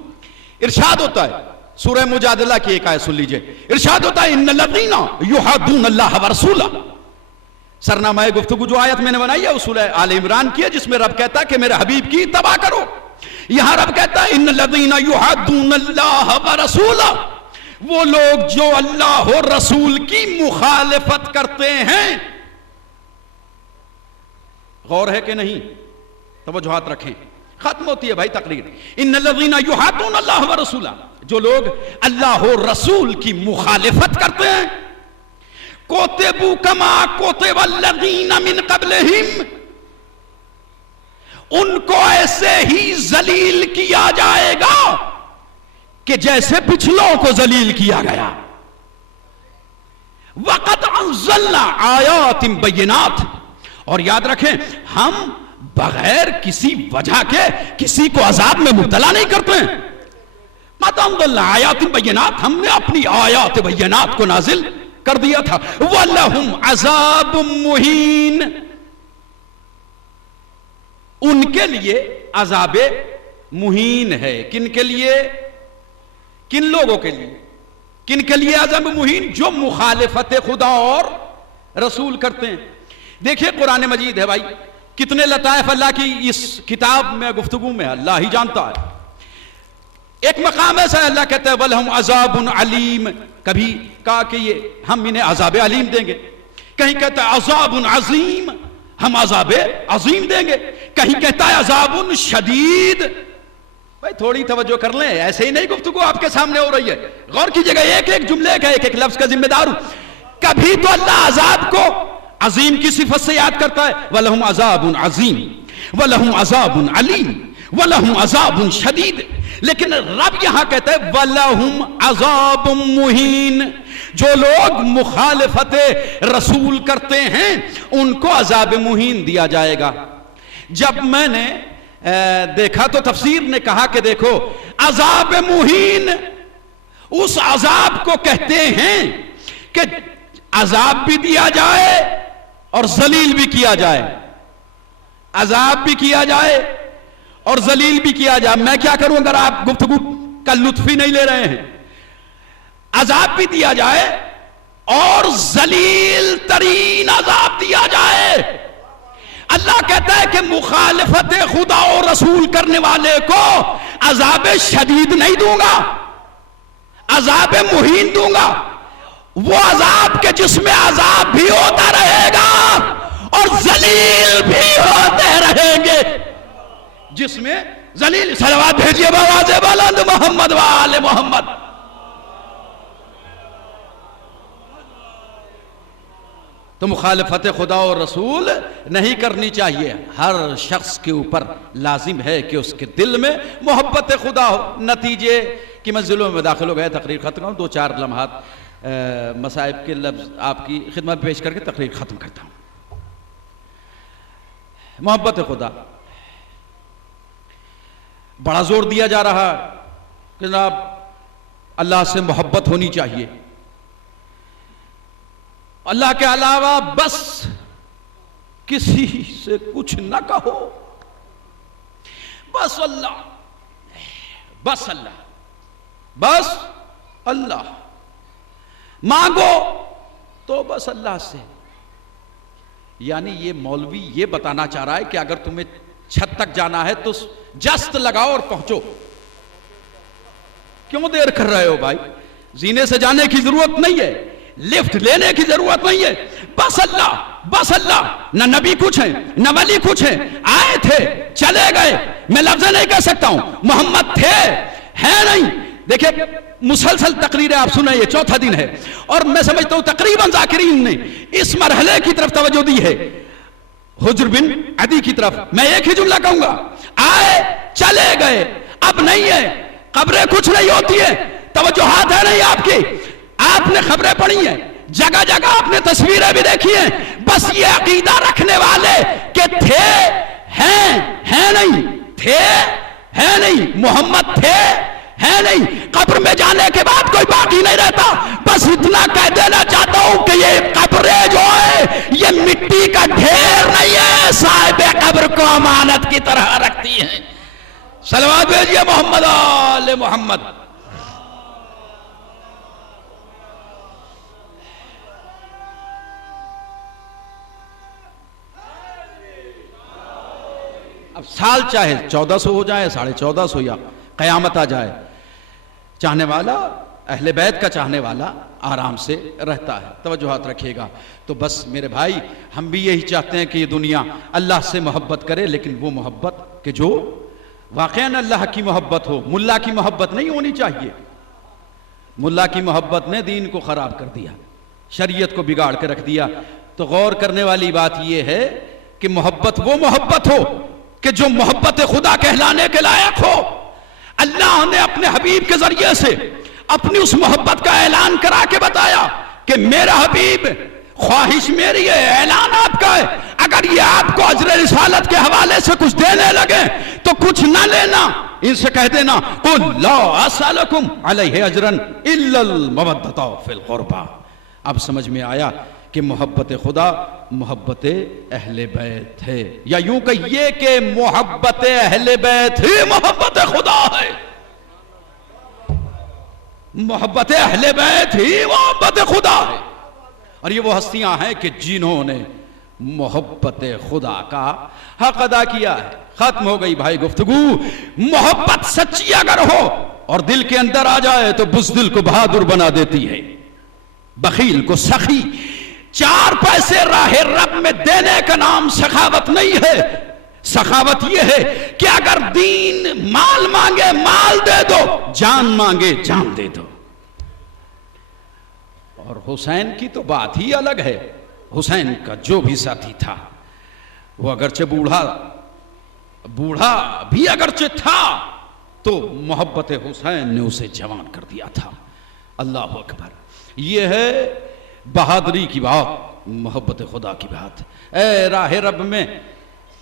इरशाद होता है सूरह मुजादला की एक आयत सुन लीजिए, इरशाद होता है इन्नल लज़ीना युहाद्दून अल्लाह व रसूला। सरनामाए गुफ्तगू जो आयत मैंने बनाई है वो सूरह आल इमरान की है, जिसमें रब कहता है कि मेरे हबीब की इत्तबा करो। यहां रब कहता है इन्नल लज़ीना युहाद्दून अल्लाह व रसूला, वो लोग जो अल्लाह और रसूल की मुखालिफत करते हैं। गौर है कि नहीं? तवज्जुहात रखें। खत्म होती है भाई तकरीर। इन्नल्लज़ीना युहादून अल्लाह व रसूला, जो लोग अल्लाह और रसूल की मुखालिफत करते हैं, कोतेबू कमा कोतेबल्लज़ीना मिन क़ब्लिहिम, उनको ऐसे ही जलील किया जाएगा कि जैसे पिछलों को जलील किया गया। वक़द अंज़लना आयातिन बय्यिनात, और याद रखें हम बगैर किसी वजह के किसी को अजाब में मुब्तला नहीं करते हैं। वक़द अंज़लना आयातिन बय्यिनात, हमने अपनी आयात बय्यिनात को नाजिल कर दिया था। वलहुम अज़ाबुम मुहीन, उनके लिए अज़ाबे मुहीन है। किन के लिए? किन लोगों के लिए? किन के लिए अज़ाब मुहीन? जो मुखालिफत खुदा और रसूल करते हैं। देखिए कुरान मजीद है भाई, कितने लताइफ अल्लाह की इस किताब में, गुफ्तगू में अल्लाह ही जानता है। एक मकाम ऐसा है अल्लाह कहता है वलहुम अज़ाबुन अलीम, कभी कहा कि ये हम इन्हें अज़ाब अलीम देंगे, कहीं कहता है अज़ाबुन अज़ीम, हम अज़ाबे अज़ीम देंगे, कहीं कहता है अज़ाबुन शदीद। भाई थोड़ी तवज्जो कर लें, ऐसे ही नहीं गुफ्तगू आपके सामने हो रही है, गौर कीजिएगा। एक एक जुमले का, एक एक लफ्ज का जिम्मेदार हूं। कभी तो अल्लाह अज़ाब को अजीम की सिफत से याद करता है, वलहुम अज़ाबुन अज़ीम वलहुम अज़ाबुन अलीम वलहुम अज़ाबुन शदीद, लेकिन रब यहां कहता है वलहुम अज़ाबुम मुहीन, जो लोग मुखालिफत रसूल करते हैं उनको अज़ाब मुहीन दिया जाएगा। जब मैंने देखा तो तफसीर ने कहा कि देखो अज़ाब मुहीन उस अज़ाब को कहते हैं कि अज़ाब भी दिया जाए और जलील भी किया जाए, अज़ाब भी किया जाए और जलील भी किया जाए। मैं क्या करूं अगर आप गुफ्तगू का लुत्फ ही नहीं ले रहे हैं? अज़ाब भी दिया जाए और जलील तरीन अज़ाब दिया जाए। अल्लाह कहता है कि मुखालिफत खुदा और रसूल करने वाले को अज़ाब शदीद नहीं दूंगा, अज़ाब मुहीन दूंगा। वो अज़ाब के जिसमें अज़ाब भी होता रहेगा और जलील भी होते रहेंगे, जिसमें जलील। सलवात भेजिए बावाज़े बुलंद मोहम्मद वाले मोहम्मद। तो मुखालिफत खुदा और रसूल नहीं करनी चाहिए। हर शख्स के ऊपर लाजिम है कि उसके दिल में मोहब्बत खुदा हो। नतीजे की मंजिलों में दाखिल हो गए, तकरीर खत्म करूँ। दो चार लम्हात मसाइब के लफ्ज आपकी खिदमत पेश करके तकरीर खत्म करता हूं। मोहब्बत खुदा, बड़ा जोर दिया जा रहा कि जनाब अल्लाह से मोहब्बत होनी चाहिए, अल्लाह के अलावा बस किसी से कुछ न कहो, बस अल्लाह, बस अल्लाह, बस अल्लाह, मांगो तो बस अल्लाह से। यानी ये मौलवी ये बताना चाह रहा है कि अगर तुम्हें छत तक जाना है तो जस्त लगाओ और पहुंचो। क्यों देर कर रहे हो भाई? जीने से जाने की जरूरत नहीं है, लिफ्ट लेने की जरूरत नहीं है, बस अल्लाह, बस अल्लाह। न नबी कुछ है न वली कुछ है, आए थे चले गए। मैं लफ्ज़ नहीं कह सकता हूं मोहम्मद थे, है नहीं। देखिए मुसलसल तकरीरें आप सुने, ये चौथा दिन है और मैं समझता हूं तकरीबन जाकिरीन ने इस मरहले की तरफ तवज्जो दी है, हुज्र बिन अदी की तरफ। मैं एक ही जुमला कहूंगा, आए चले गए, अब नहीं है। खबरें कुछ नहीं होती है, तवज्जोहात है नहीं आपकी, आपने खबरें पढ़ी हैं, जगह जगह आपने तस्वीरें भी देखी हैं। बस ये अकीदा रखने वाले कि थे, हैं नहीं, थे, है नहीं, मोहम्मद थे, है नहीं। कब्र में जाने के बाद कोई बाकी नहीं रहता। बस इतना कह देना चाहता हूं कि ये कब्रें जो है ये मिट्टी का ढेर नहीं है, साहिब कब्र को अमानत की तरह रखती है। सलवात भेजिए मोहम्मद आले मोहम्मद। अब साल चाहे 1400 हो जाए, 1450 या कयामत आ जाए, चाहने वाला अहले बैत का चाहने वाला आराम से रहता है। तवज्जुहात रखिएगा। तो बस मेरे भाई, हम भी यही चाहते हैं कि ये दुनिया अल्लाह से मोहब्बत करे, लेकिन वो मोहब्बत कि जो वाक़ईन अल्लाह की मोहब्बत हो, मुल्ला की मोहब्बत नहीं होनी चाहिए। मुल्ला की मोहब्बत ने दीन को ख़राब कर दिया, शरीयत को बिगाड़ के रख दिया। तो गौर करने वाली बात यह है कि मोहब्बत वो मोहब्बत हो कि जो मोहब्बत खुदा कहलाने के लायक हो। अल्लाह ने अपने हबीब के जरिए से अपनी उस मोहब्बत का ऐलान करा के बताया कि मेरा हबीब, ख्वाहिश मेरी है, ऐलान आपका है। अगर ये आपको अजर रिसालत के हवाले से कुछ देने लगे तो कुछ ना लेना, इनसे कह देना कुल ला असअलुकुम अलैहि अजरन इल्लल मवद्दता फिल कुर्बा। अब समझ में आया कि मोहब्बत खुदा मोहब्बत अहले बैत है, या यूं कहिए कि मोहब्बत अहले बैत ही मोहब्बत खुदा है। मोहब्बत अहले बैत ही मोहब्बत खुदा है। और ये वो हस्तियां हैं कि जिन्होंने मोहब्बत खुदा का हक अदा किया है। खत्म हो गई भाई गुफ्तगू। मोहब्बत सच्ची अगर हो और दिल के अंदर आ जाए तो बुज़दिल को बहादुर बना देती है, बखील को सखी। 4 पैसे राहे रब में देने का नाम सखावत नहीं है। सखावत यह है कि अगर दीन माल मांगे माल दे दो, जान मांगे जान दे दो। और हुसैन की तो बात ही अलग है। हुसैन का जो भी साथी था वो अगरचे बूढ़ा भी अगरचे था तो मोहब्बत हुसैन ने उसे जवान कर दिया था। अल्लाह अकबर। यह है बहादुरी की बात, मोहब्बत खुदा की बात। ए राह रब में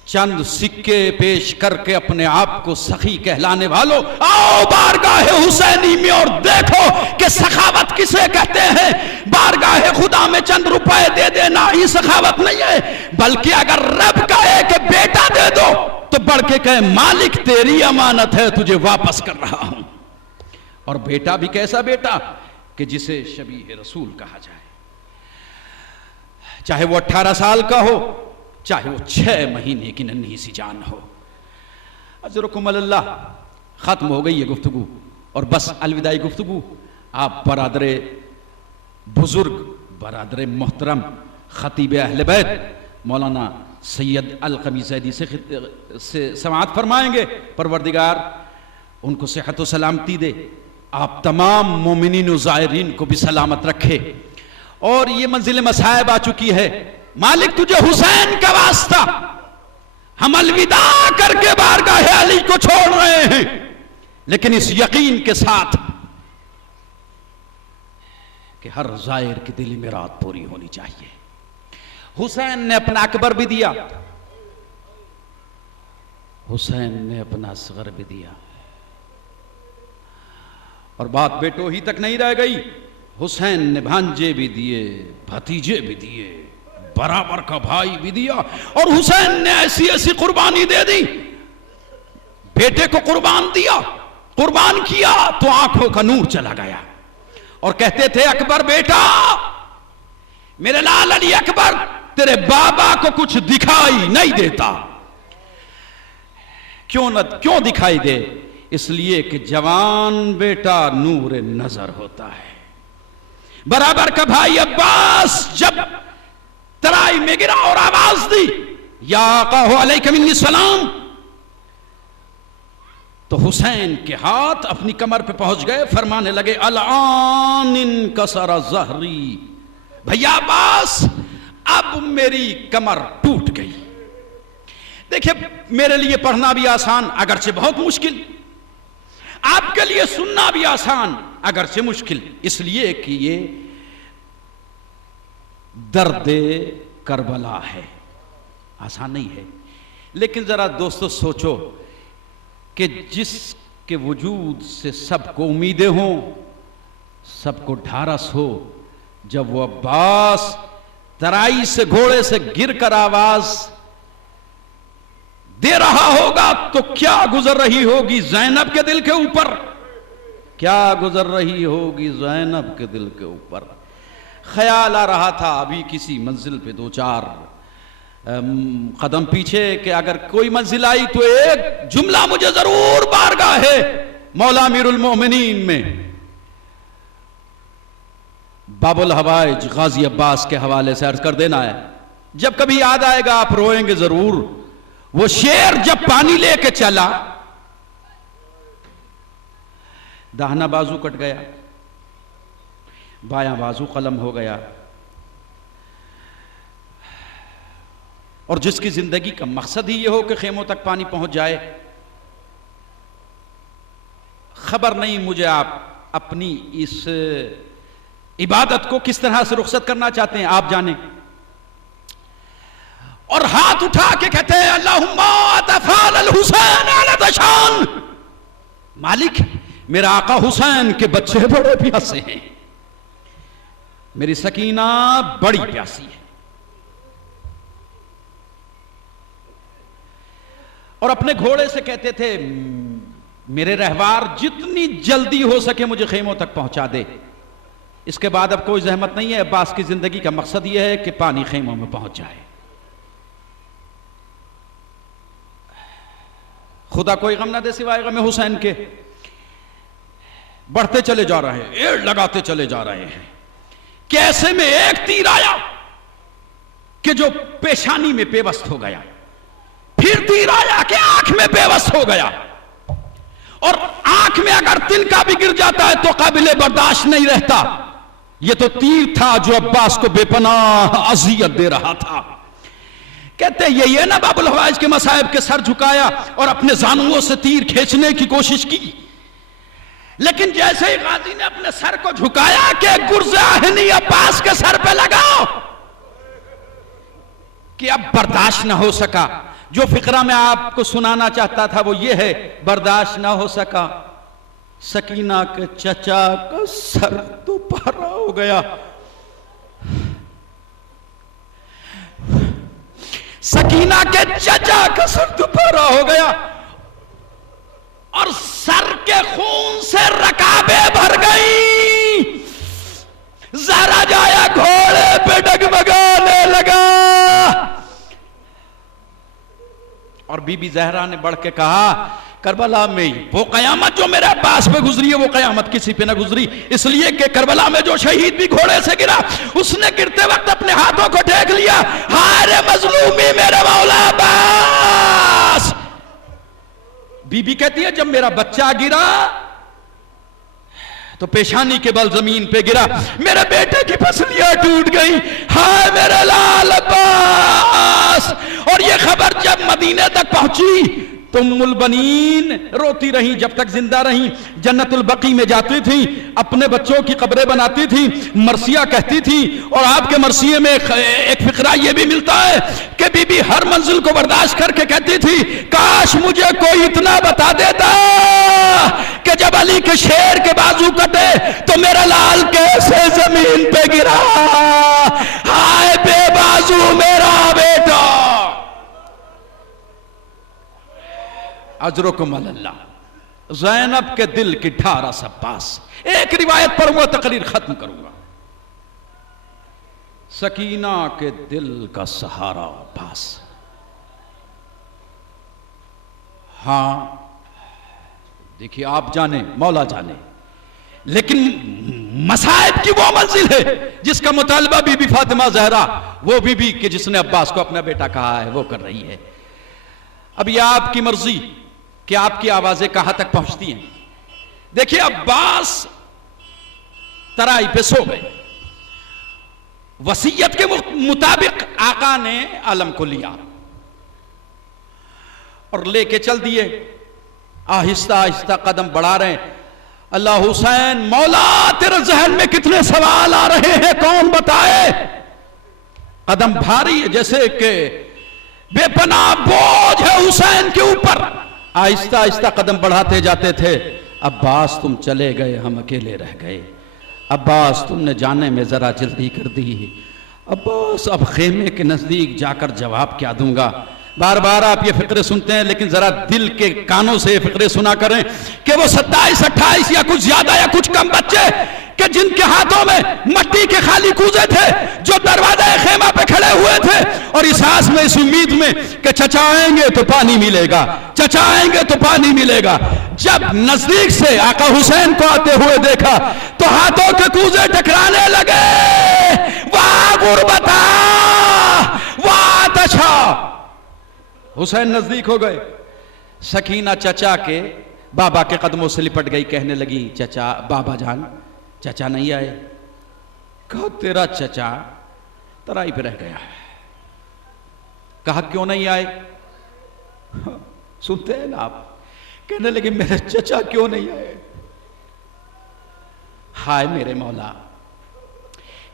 चंद सिक्के पेश करके अपने आप को सखी कहलाने वालों, आओ बारगाह हुसैनी में और देखो कि सखावत किसे कहते हैं। बारगाह खुदा में चंद रुपए दे देना ही सखावत नहीं है, बल्कि अगर रब कहे कि बेटा दे दो तो बढ़ के कहे मालिक तेरी अमानत है, तुझे वापस कर रहा हूं। और बेटा भी कैसा बेटा कि जिसे शबीह रसूल कहा जाए, चाहे वो 18 साल का हो, चाहे वो 6 महीने की नन्ही सी जान हो। अजरुकुम अल्लाह। खत्म हो गई ये गुफ्तगू और बस अलविदाई गुफ्तगू। आप बरादरे बुजुर्ग, बरादरे मोहतरम खतीब अहले बैत मौलाना सैयद अल कमी ज़ैदी से समाअत फरमाएंगे। परवरदिगार उनको सेहत व सलामती दे, आप तमाम मोमिनीन व ज़ायरीन को भी सलामत रखे। और ये मंजिल मसायब आ चुकी है, मालिक तुझे हुसैन का वास्ता हम अलविदा करके बारगाह अली को छोड़ रहे हैं, लेकिन इस यकीन के साथ कि हर जायर की दिली में रात पूरी होनी चाहिए। हुसैन ने अपना अकबर भी दिया, हुसैन ने अपना असगर भी दिया। और बात बेटो ही तक नहीं रह गई, हुसैन ने भांजे भी दिए, भतीजे भी दिए, बराबर का भाई भी दिया। और हुसैन ने ऐसी ऐसी कुर्बानी दे दी, बेटे को कुर्बान दिया, कुर्बान किया तो आंखों का नूर चला गया। और कहते थे अकबर बेटा, मेरे लाल अली अकबर, तेरे बाबा को कुछ दिखाई नहीं देता। क्यों दिखाई दे? इसलिए कि जवान बेटा नूर नजर होता है। बराबर का भाई अब्बास जब तराई में गिरा और आवाज दी या आका अलैका मिन्नी सलाम, तो हुसैन के हाथ अपनी कमर पे पहुंच गए, फरमाने लगे अलान इनकसरा ज़हरी, भैया अब्बास अब मेरी कमर टूट गई। देखिए मेरे लिए पढ़ना भी आसान अगरचे बहुत मुश्किल, आपके लिए सुनना भी आसान अगरचे मुश्किल, इसलिए कि ये दर्दे करबला है, आसान नहीं है। लेकिन जरा दोस्तों सोचो कि जिसके वजूद से सबको उम्मीदें हों, सबको ढारस हो, जब वो अब्बास तराई से घोड़े से गिरकर आवाज दे रहा होगा तो क्या गुजर रही होगी ज़ैनब के दिल के ऊपर, क्या गुजर रही होगी ज़ैनब के दिल के ऊपर। ख्याल आ रहा था अभी किसी मंजिल पे 2-4 कदम पीछे कि अगर कोई मंजिल आई तो एक जुमला मुझे जरूर बारगाह है मौला अमीरुल मोमिनीन में बाबुल हवाइज गाजी अब्बास के हवाले से अर्ज कर देना है, जब कभी याद आएगा आप रोएंगे जरूर। वो शेर जब पानी लेके चला, दाहिना बाजू कट गया, बायां बाजू कलम हो गया, और जिसकी जिंदगी का मकसद ही ये हो कि खेमों तक पानी पहुंच जाए, खबर नहीं मुझे आप अपनी इस इबादत को किस तरह से रुखसत करना चाहते हैं, आप जाने। और हाथ उठा के कहते हैं अल्लाहुम्मा तफाल अल हुसैन अला तशान, मालिक मेरा आका हुसैन के बच्चे बड़े प्यासे हैं, मेरी सकीना बड़ी प्यासी है। और अपने घोड़े से कहते थे मेरे रहवार जितनी जल्दी हो सके मुझे खेमों तक पहुंचा दे, इसके बाद अब कोई जहमत नहीं है, अब्बास की जिंदगी का मकसद यह है कि पानी खेमों में पहुंच जाए। खुदा कोई गम ना दे सिवाय गम हुसैन के। बढ़ते चले जा रहे हैं, एड़ लगाते चले जा रहे हैं, कैसे में एक तीर आया कि जो पेशानी में बेबस हो गया, फिर तीर आया कि आंख में बेबस हो गया, और आंख में अगर तिनका भी गिर जाता है तो काबिले बर्दाश्त नहीं रहता। यह तो तीर था जो अब्बास को बेपनाह अजियत दे रहा था। कहते यही है ना बाबुल हवाइज के मसाइब के सर झुकाया और अपने जानुओं से तीर खींचने की कोशिश की, लेकिन जैसे ही गाजी ने अपने सर को झुकाया कि गुर्ज़ाहनी अब्बास के सर पे लगाओ, कि अब बर्दाश्त ना हो सका। जो फिक्रा मैं आपको सुनाना चाहता था वो ये है, बर्दाश्त ना हो सका, सकीना के चचा का सर तो पारा हो गया। सकीना के चचा का सर तो पारा हो गया और सर के खून से रकाबे भर गई। जरा जाया घोड़े पे डगमगाने लगा और बीबी जहरा ने बढ़ के कहा करबला में वो कयामत जो मेरे अब्बास पे गुजरी है वो कयामत किसी पे ना गुजरी, इसलिए कि करबला में जो शहीद भी घोड़े से गिरा उसने गिरते वक्त अपने हाथों को टेक लिया, हाय रे मजलूमी मेरे मौला अब्बास। बीबी कहती है जब मेरा बच्चा गिरा तो पेशानी के बल जमीन पे गिरा, मेरे बेटे की पसलियां टूट गई, हाय मेरे लाल अब्बास। और ये खबर जब मदीने तक पहुंची तो उम्मुल बनीन रोती रही जब तक जिंदा रही, जन्नतुल बकी में जाती थी, अपने बच्चों की कब्रें बनाती थी, मरसिया कहती थी। और आपके मरसिये में एक फिक्रा यह भी मिलता है कि बीबी हर मंजिल को बर्दाश्त करके कहती थी काश मुझे कोई इतना बता देता कि जब अली के शेर के बाजू कटे तो मेरा लाल कैसे जमीन पे गिरा, हाय बेबाजू मेरा बेटा। अजरुकुम अल्लाह। ज़ैनब के दिल की ठारस अब्बास। एक रिवायत पढ़ूंगा तकरीर खत्म करूंगा। सकीना के दिल का सहारा अब्बास। हां देखिए आप जाने मौला जाने, लेकिन मसाइब की वो मंजिल है जिसका मुतालबा बीबी फातिमा जहरा, वो बीबी कि जिसने अब्बास को अपना बेटा कहा है, वो कर रही है। अब यह आपकी मर्जी कि आपकी आवाजें कहां तक पहुंचती हैं। देखिए अब्बास तराई पे सो गए, वसीयत के मुताबिक आका ने आलम को लिया और लेके चल दिए। आहिस्ता आहिस्ता कदम बढ़ा रहे हैं। अल्लाह हुसैन मौला तेरे जहन में कितने सवाल आ रहे हैं कौन बताए। कदम भारी है जैसे कि बेपनाह बोझ है हुसैन के ऊपर। आहिस्ता आहिस्ता कदम बढ़ाते जाते थे। अब्बास तुम चले गए, हम अकेले रह गए। अब्बास तुमने जाने में जरा जल्दी कर दी। अब्बास अब खेमे के नजदीक जाकर जवाब क्या दूंगा। बार बार आप ये फिक्रे सुनते हैं, लेकिन जरा दिल के कानों से ये फिक्रे सुना करें कि वो 27, 28 या कुछ ज्यादा या कुछ कम बच्चे कि जिनके हाथों में मट्टी के खाली कूजे थे, जो दरवाजे खेमा पे खड़े हुए थे और इस आस में, इस उम्मीद में कि चचा आएंगे तो पानी मिलेगा, चचा आएंगे तो पानी मिलेगा। जब नजदीक से आका हुसैन को आते हुए देखा तो हाथों के कूजे टकराने लगे। वाह गुरबता, वाह तछा। हुसैन नजदीक हो गए। सकीना चचा के बाबा के कदमों से लिपट गई, कहने लगी, चचा, बाबा जान, चचा नहीं आए। कहा तेरा चचा तराई पे रह गया है। कहा क्यों नहीं आए? सुनते हैं ना आप? कहने लगे मेरे चचा क्यों नहीं आए? हाय मेरे मौला,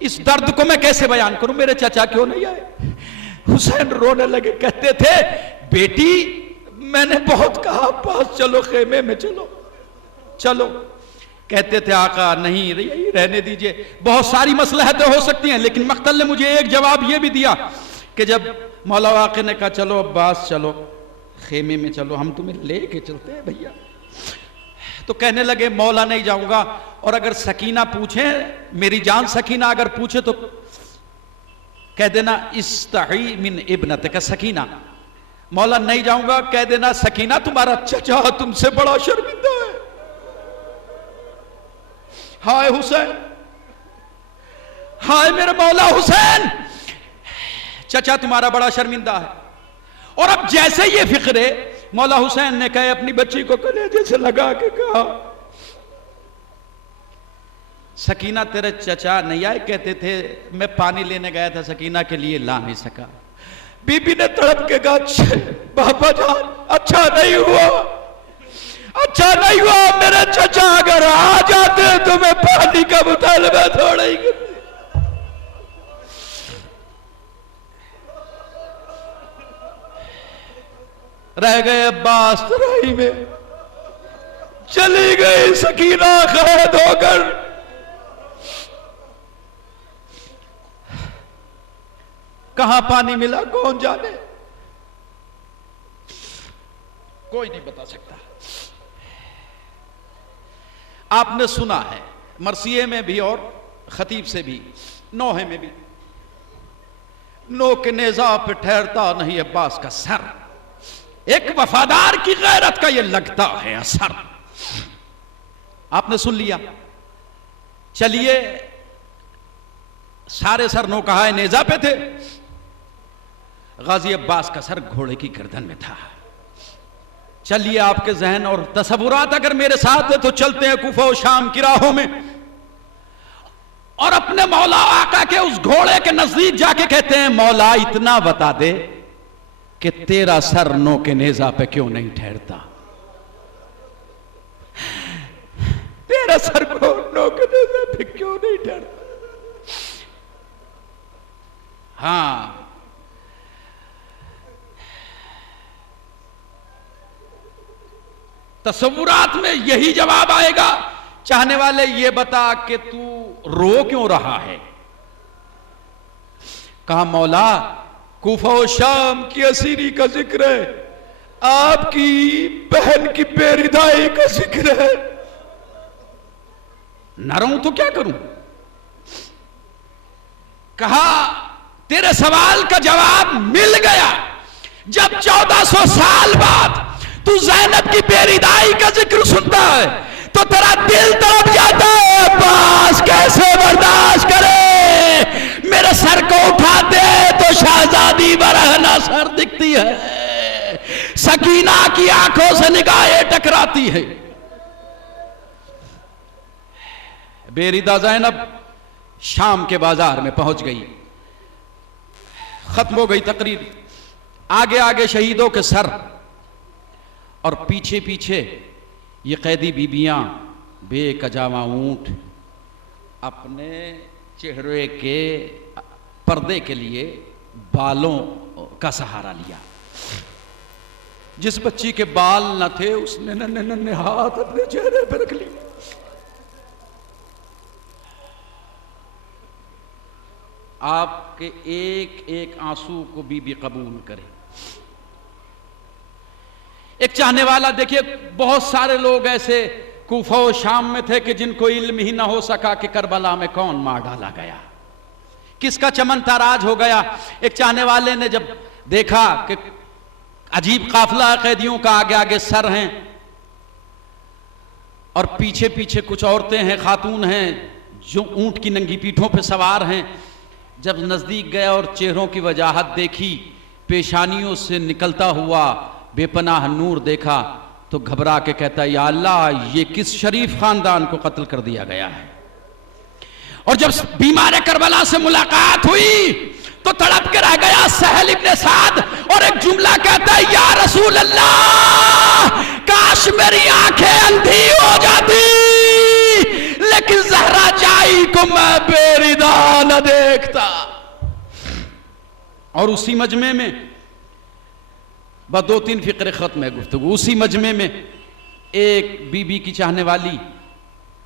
इस दर्द को मैं कैसे बयान करूं, मेरे चचा क्यों नहीं आए? हुसैन रोने लगे, कहते थे बेटी मैंने बहुत कहा पास चलो, खेमे में चलो चलो। कहते थे आका नहीं, यही रहने दीजिए, बहुत सारी मसलहतें हो सकती हैं। लेकिन मख्तल ने मुझे एक जवाब यह भी दिया कि जब मौला वाक़े ने कहा चलो अब्बास चलो, खेमे में चलो, हम तुम्हें लेके चलते हैं भैया, तो कहने लगे मौला नहीं जाऊंगा। और अगर सकीना पूछे, मेरी जान सकीना अगर पूछे तो कह देना इस्तही मिन इब्नतिक सकीना, मौला नहीं जाऊंगा, कह देना सकीना तुम्हारा चचा तुमसे बड़ा शर्मिंदा है। हाय हुसैन, हाय मेरे मौला हुसैन, चचा तुम्हारा बड़ा शर्मिंदा है। और अब जैसे ये फिक्रे मौला हुसैन ने कहे, अपनी बच्ची को कलेजे से लगा के कहा, सकीना तेरे चचा नहीं आए? कहते थे मैं पानी लेने गया था सकीना के लिए, ला नहीं सका। बीबी ने तड़प के कहा, बाबा जान अच्छा नहीं हुआ, अच्छा नहीं हुआ, मेरे चचा अगर आ जाते तो मैं पानी का मुतालबा थोड़ा ही करती। रह गए अब्बास तराई में, चली गई सकीना कैद होकर। कहां पानी मिला कौन जाने, कोई नहीं बता सकता। आपने सुना है मरसिये में भी और खतीब से भी, नोहे में भी, नो के नेजा पे ठहरता नहीं अब्बास का सर, एक वफादार की गैरत का ये लगता है असर। आपने सुन लिया। चलिए, सारे सर नो कहा है नेजा पे थे, गाजी अब्बास का सर घोड़े की गर्दन में था। चलिए, आपके जहन और तसव्वुरात अगर मेरे साथ है तो चलते हैं कूफा और शाम की राहों में, और अपने मौला आका के उस घोड़े के नजदीक जाके कहते हैं, मौला इतना बता दे कि तेरा सर नो के नेजा पे क्यों नहीं ठहरता? तेरा सर नो के नेजा पे क्यों नहीं ठहरता? हाँ, तसव्वुरात में यही जवाब आएगा। चाहने वाले ये बता कि तू रो क्यों रहा है? कहा मौला कूफा और शाम की असीरी का जिक्र है, आपकी बहन की बेरिदाई का जिक्र है। न रहूं तो क्या करूं? कहा तेरे सवाल का जवाब मिल गया। जब 1400 साल बाद तू ज़ैनब की बेरिदाई का जिक्र सुनता है तो तेरा दिल तड़प जाता है। अब्बास कैसे बर्दाश्त करे? मेरे सर को उठाते तो शहजादी बरहना सर दिखती है, सकीना की आंखों से निगाहें टकराती है। बेरिदा ज़ैनब शाम के बाजार में पहुंच गई। खत्म हो गई तकरीर। आगे आगे शहीदों के सर और पीछे पीछे ये कैदी बीबियां बेकजावा ऊंट अपने चेहरे के पर्दे के लिए बालों का सहारा लिया। जिस बच्ची के बाल न थे उसने नन्हे नन्हे हाथ अपने चेहरे पर रख लिए। आपके एक एक आंसू को बीबी कबूल करे। एक चाहने वाला, देखिए बहुत सारे लोग ऐसे कूफा और शाम में थे कि जिनको इल्म ही ना हो सका कि करबला में कौन मार डाला गया, किसका चमन ताराज हो गया। एक चाहने वाले ने जब देखा कि अजीब काफिला कैदियों का, आगे आगे सर हैं और पीछे पीछे कुछ औरतें हैं, खातून हैं जो ऊंट की नंगी पीठों पे सवार हैं। जब नजदीक गया और चेहरों की वजाहत देखी, पेशानियों से निकलता हुआ बेपनाह नूर देखा, तो घबरा के कहता है, या अल्लाह, ये किस शरीफ खानदान को कत्ल कर दिया गया है। और जब बीमार करबला से मुलाकात हुई तो तड़प के रह गया सहल इब्ने साद और एक जुमला कहता है, या रसूल अल्लाह, काश मेरी आंखें अंधी हो जाती लेकिन जहरा जाई को मैं बेरिदा न देखता। और उसी मजमे में बस 2-3 फिक्रे खत्म है गुफ्तगू। उसी मजमे में एक बीबी की चाहने वाली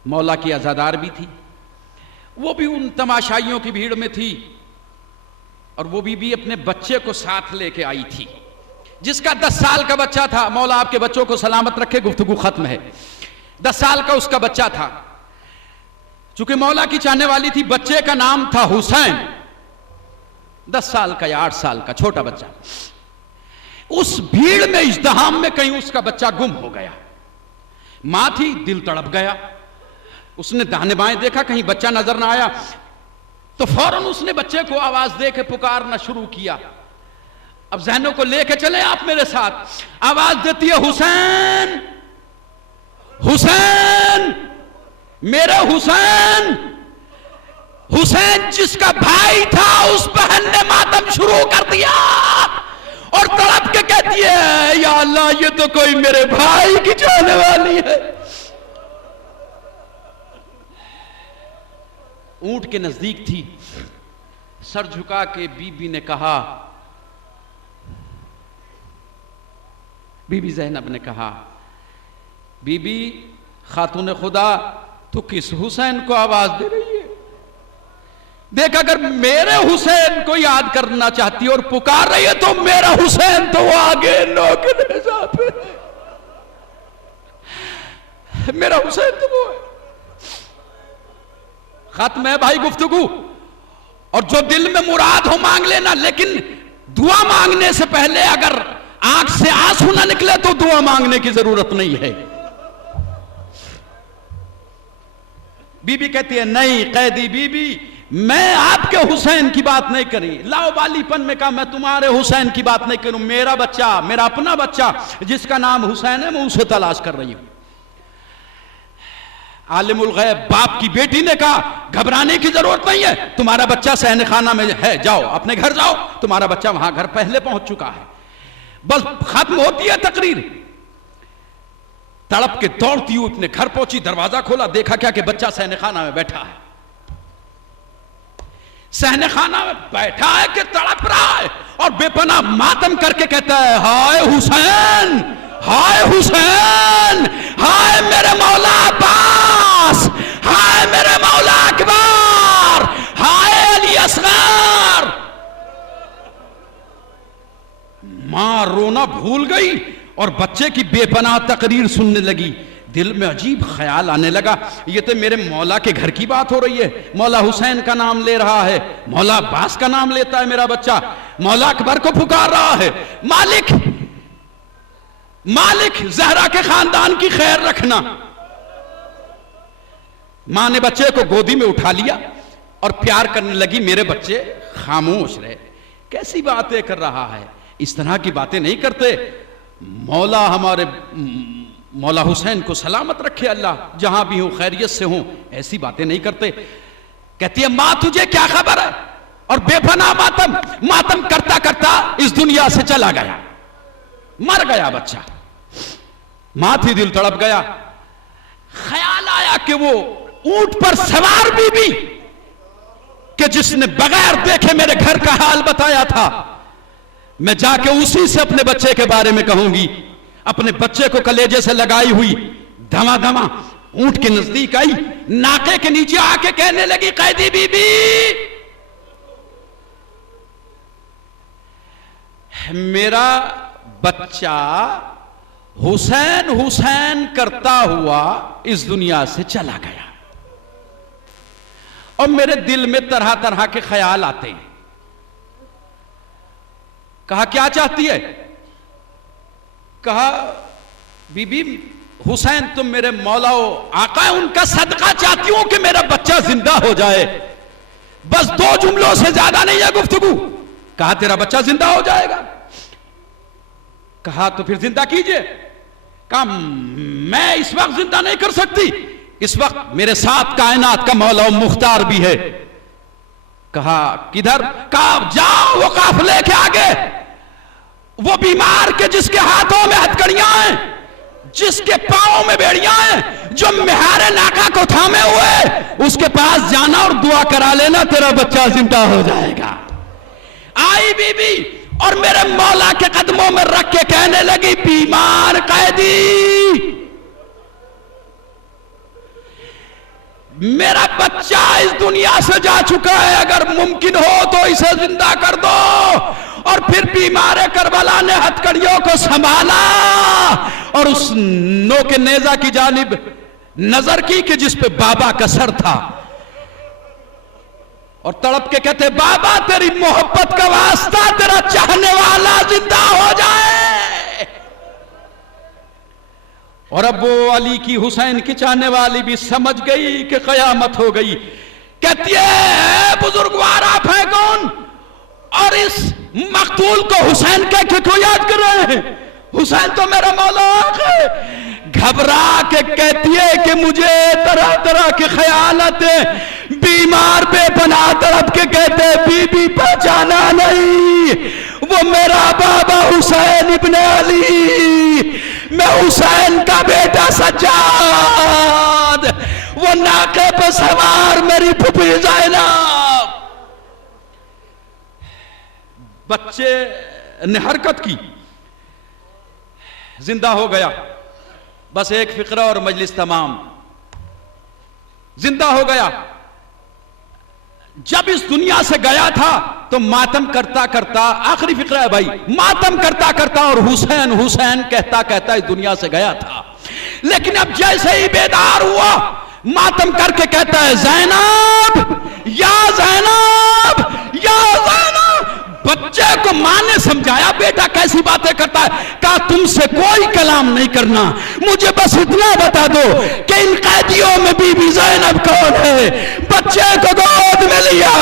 मौला की आजादार भी थी। वो भी उन तमाशाइयों की भीड़ में थी और वो बीबी अपने बच्चे को साथ लेके आई थी, जिसका 10 साल का बच्चा था। मौला आपके बच्चों को सलामत रखे, गुफ्तगू खत्म है। 10 साल का उसका बच्चा था। चूंकि मौला की चाहने वाली थी, बच्चे का नाम था हुसैन। 10 साल का या 8 साल का छोटा बच्चा। उस भीड़ में, इज्तिहाम में कहीं उसका बच्चा गुम हो गया। मां थी, दिल तड़प गया। उसने दाहिने बाएं देखा, कहीं बच्चा नजर ना आया, तो फौरन उसने बच्चे को आवाज दे के पुकारना शुरू किया। अब जहनों को लेके चले आप मेरे साथ। आवाज देती है, हुसैन, हुसैन, मेरे हुसैन। हुसैन जिसका भाई था, उस बहन ने मातम शुरू कर दिया और तड़प के कहती है, या अल्लाह, ये तो कोई मेरे भाई की चाहने वाली है। ऊंट के नजदीक थी, सर झुका के बीबी ने कहा, बीबी ज़ैनब ने कहा, बीबी खातून खुदा, तू किस हुसैन को आवाज दे रही है? देख, अगर मेरे हुसैन को याद करना चाहती और पुकार रही है, तो मेरा हुसैन तो वो आगे नौकरे पे, मेरा हुसैन तो वो है। खत्म है भाई गुफ्तगू। और जो दिल में मुराद हो मांग लेना, लेकिन दुआ मांगने से पहले अगर आंख से आंसू ना निकले तो दुआ मांगने की जरूरत नहीं है। बीबी कहती है, नहीं कैदी बीबी, मैं आपके हुसैन की बात नहीं करी। लाओबालीपन में कहा, मैं तुम्हारे हुसैन की बात नहीं करूं। मेरा बच्चा, मेरा अपना बच्चा जिसका नाम हुसैन है, मैं उसे तलाश कर रही हूं। आलिमुल गैब बाप की बेटी ने कहा, घबराने की जरूरत नहीं है, तुम्हारा बच्चा सहन खाना में है, जाओ अपने घर जाओ, तुम्हारा बच्चा वहां घर पहले पहुंच चुका है। बस खत्म होती है तकरीर, तड़प के दौड़ती हुई अपने घर पहुंची, दरवाजा खोला, देखा क्या कि बच्चा सहन खाना में बैठा है। सहन खाना में बैठा है कि तड़प रहा है और बेपनाह मातम करके कहता है, हाय हुसैन, हाय हुसैन, हाय मेरे मौला अब्बास, हाय मेरे मौला अकबर, हाय अली असगर। मां रोना भूल गई और बच्चे की बेपनाह तकरीर सुनने लगी। दिल में अजीब ख्याल आने लगा, ये तो मेरे मौला के घर की बात हो रही है। मौला हुसैन का नाम ले रहा है, मौला अब्बास का नाम लेता है मेरा बच्चा, मौला अकबर को पुकार रहा है। मालिक, मालिक, जहरा के खानदान की खैर रखना। मां ने बच्चे को गोदी में उठा लिया और प्यार करने लगी। मेरे बच्चे खामोश रहे। कैसी बातें कर रहा है, इस तरह की बातें नहीं करते। मौला हमारे मौला हुसैन को सलामत रखे अल्लाह, जहां भी हूं खैरियत से हूं, ऐसी बातें नहीं करते। कहती है, मां तुझे क्या खबर है? और बेपनाह मातम मातम करता करता इस दुनिया से चला गया, मर गया बच्चा। मां थी, दिल तड़प गया। ख्याल आया कि वो ऊंट पर सवार बीबी कि जिसने बगैर देखे मेरे घर का हाल बताया था, मैं जाके उसी से अपने बच्चे के बारे में कहूंगी। अपने बच्चे को कलेजे से लगाई हुई धमा धमा ऊंट के नजदीक आई, नाके के नीचे आके कहने लगी, कैदी बीबी, मेरा बच्चा हुसैन हुसैन करता हुआ इस दुनिया से चला गया। और मेरे दिल में तरह तरह के ख्याल आते हैं। कहा क्या चाहती है? कहा बीबी हुसैन तुम मेरे मौला आका, उनका सदका चाहती हूं कि मेरा बच्चा जिंदा हो जाए। बस 2 जुमलों से ज्यादा नहीं है गुफ्तगू। कहा तेरा बच्चा जिंदा हो जाएगा। कहा तो फिर जिंदा कीजिए। कहा मैं इस वक्त जिंदा नहीं कर सकती, इस वक्त मेरे साथ कायनात का मौला मुख्तार भी है। कहा किधर? कहा जाओ वो काफिले के आगे, वो बीमार के जिसके हाथों में हथकड़ियां हैं, जिसके पांवों में बेड़ियां हैं, जो मिहारे नाका को थामे हुए, उसके पास जाना और दुआ करा लेना, तेरा बच्चा जिंदा हो जाएगा। आई बीबी और मेरे मौला के कदमों में रख के कहने लगी, बीमार कैदी, मेरा बच्चा इस दुनिया से जा चुका है, अगर मुमकिन हो तो इसे जिंदा कर दो। और फिर बीमार करबला ने हथकड़ियों को संभाला और उस नो के नेजा की जानिब नजर की कि जिस पे बाबा का सर था, और तड़प के कहते, बाबा तेरी मोहब्बत का वास्ता, तेरा चाहने वाला जिंदा हो जाए। और अब वो अली की, हुसैन की चाहने वाली भी समझ गई कि कयामत हो गई। कहती है बुजुर्गवार आप हैं कौन, और इस मकतूल को हुसैन कह के क्यों याद कर रहे हैं? हुसैन तो मेरा मौला है। घबरा के कहती है कि मुझे तरह तरह के ख्याल आते, बीमार बेपनाह तड़प के कहते, बीबी पहचाना नहीं, वो मेरा बाबा हुसैन इब्ने अली, मैं हुसैन का बेटा सज्जाद, वो नाके पर सवार मेरी फूफी ज़ैनब। बच्चे ने हरकत की, जिंदा हो गया। बस एक फिक्रा और मजलिस तमाम, जिंदा हो गया। जब इस दुनिया से गया था तो मातम करता करता, आखिरी फिक्रा है भाई, मातम करता करता और हुसैन हुसैन कहता कहता इस दुनिया से गया था। लेकिन अब जैसे ही बेदार हुआ, मातम करके कहता है, ज़ैनब या ज़ैनब या ज़ैनब। बच्चे को मां ने समझाया, बेटा कैसी बातें करता है? कहा तुमसे कोई कलाम नहीं करना, मुझे बस इतना बता दो कि इन कैदियों में बीबी ज़ैनब कौन है। बच्चे को गोद में लिया,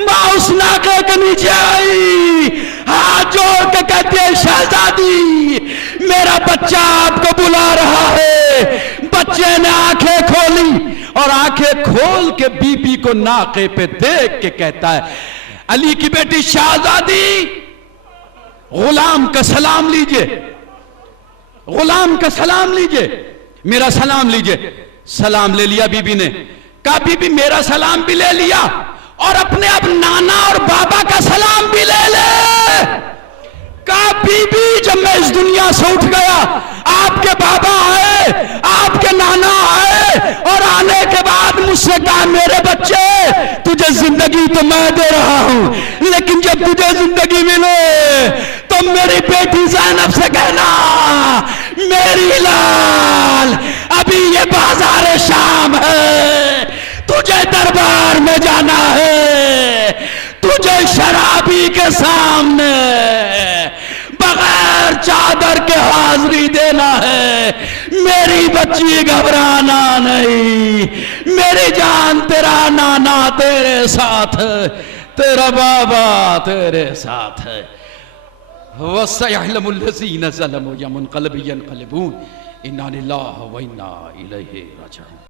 मां उस नाके के नीचे आई, हाथ जोड़ के कहती है, शहजादी मेरा बच्चा आपको बुला रहा है। बच्चे ने आंखें खोली और आंखें खोल के बीबी को नाके पे देख के कहता है, अली की बेटी शहजादी गुलाम का सलाम लीजिए, गुलाम का सलाम लीजिए, मेरा सलाम लीजिए। सलाम ले लिया बीबी ने। कहा बीबी मेरा सलाम भी ले लिया और अपने अब नाना और बाबा का सलाम भी ले ले। कहा बीबी जब मैं इस दुनिया से उठ गया, आपके बाबा आए, आपके नाना आए, और आने के बाद मुझसे कहा, मेरे बच्चे तुझे जिंदगी तो मैं दे रहा हूं, लेकिन जब तुझे जिंदगी मिले तो मेरी बेटी ज़ैनब से कहना, मेरी लाल अभी ये बाजार शाम है, तुझे दरबार में जाना है, तुझे शराबी के सामने बगैर चादर के हाजिरी देना है। मेरी बच्ची घबराना नहीं, मेरी जान तेरा नाना तेरे साथ है, तेरा बाबा तेरे साथ है। वसयअलमुल लज़ीना ज़लमू यमुनक़लिबून इन्ना लिल्लाहि व इन्ना इलैहि राजिऊन।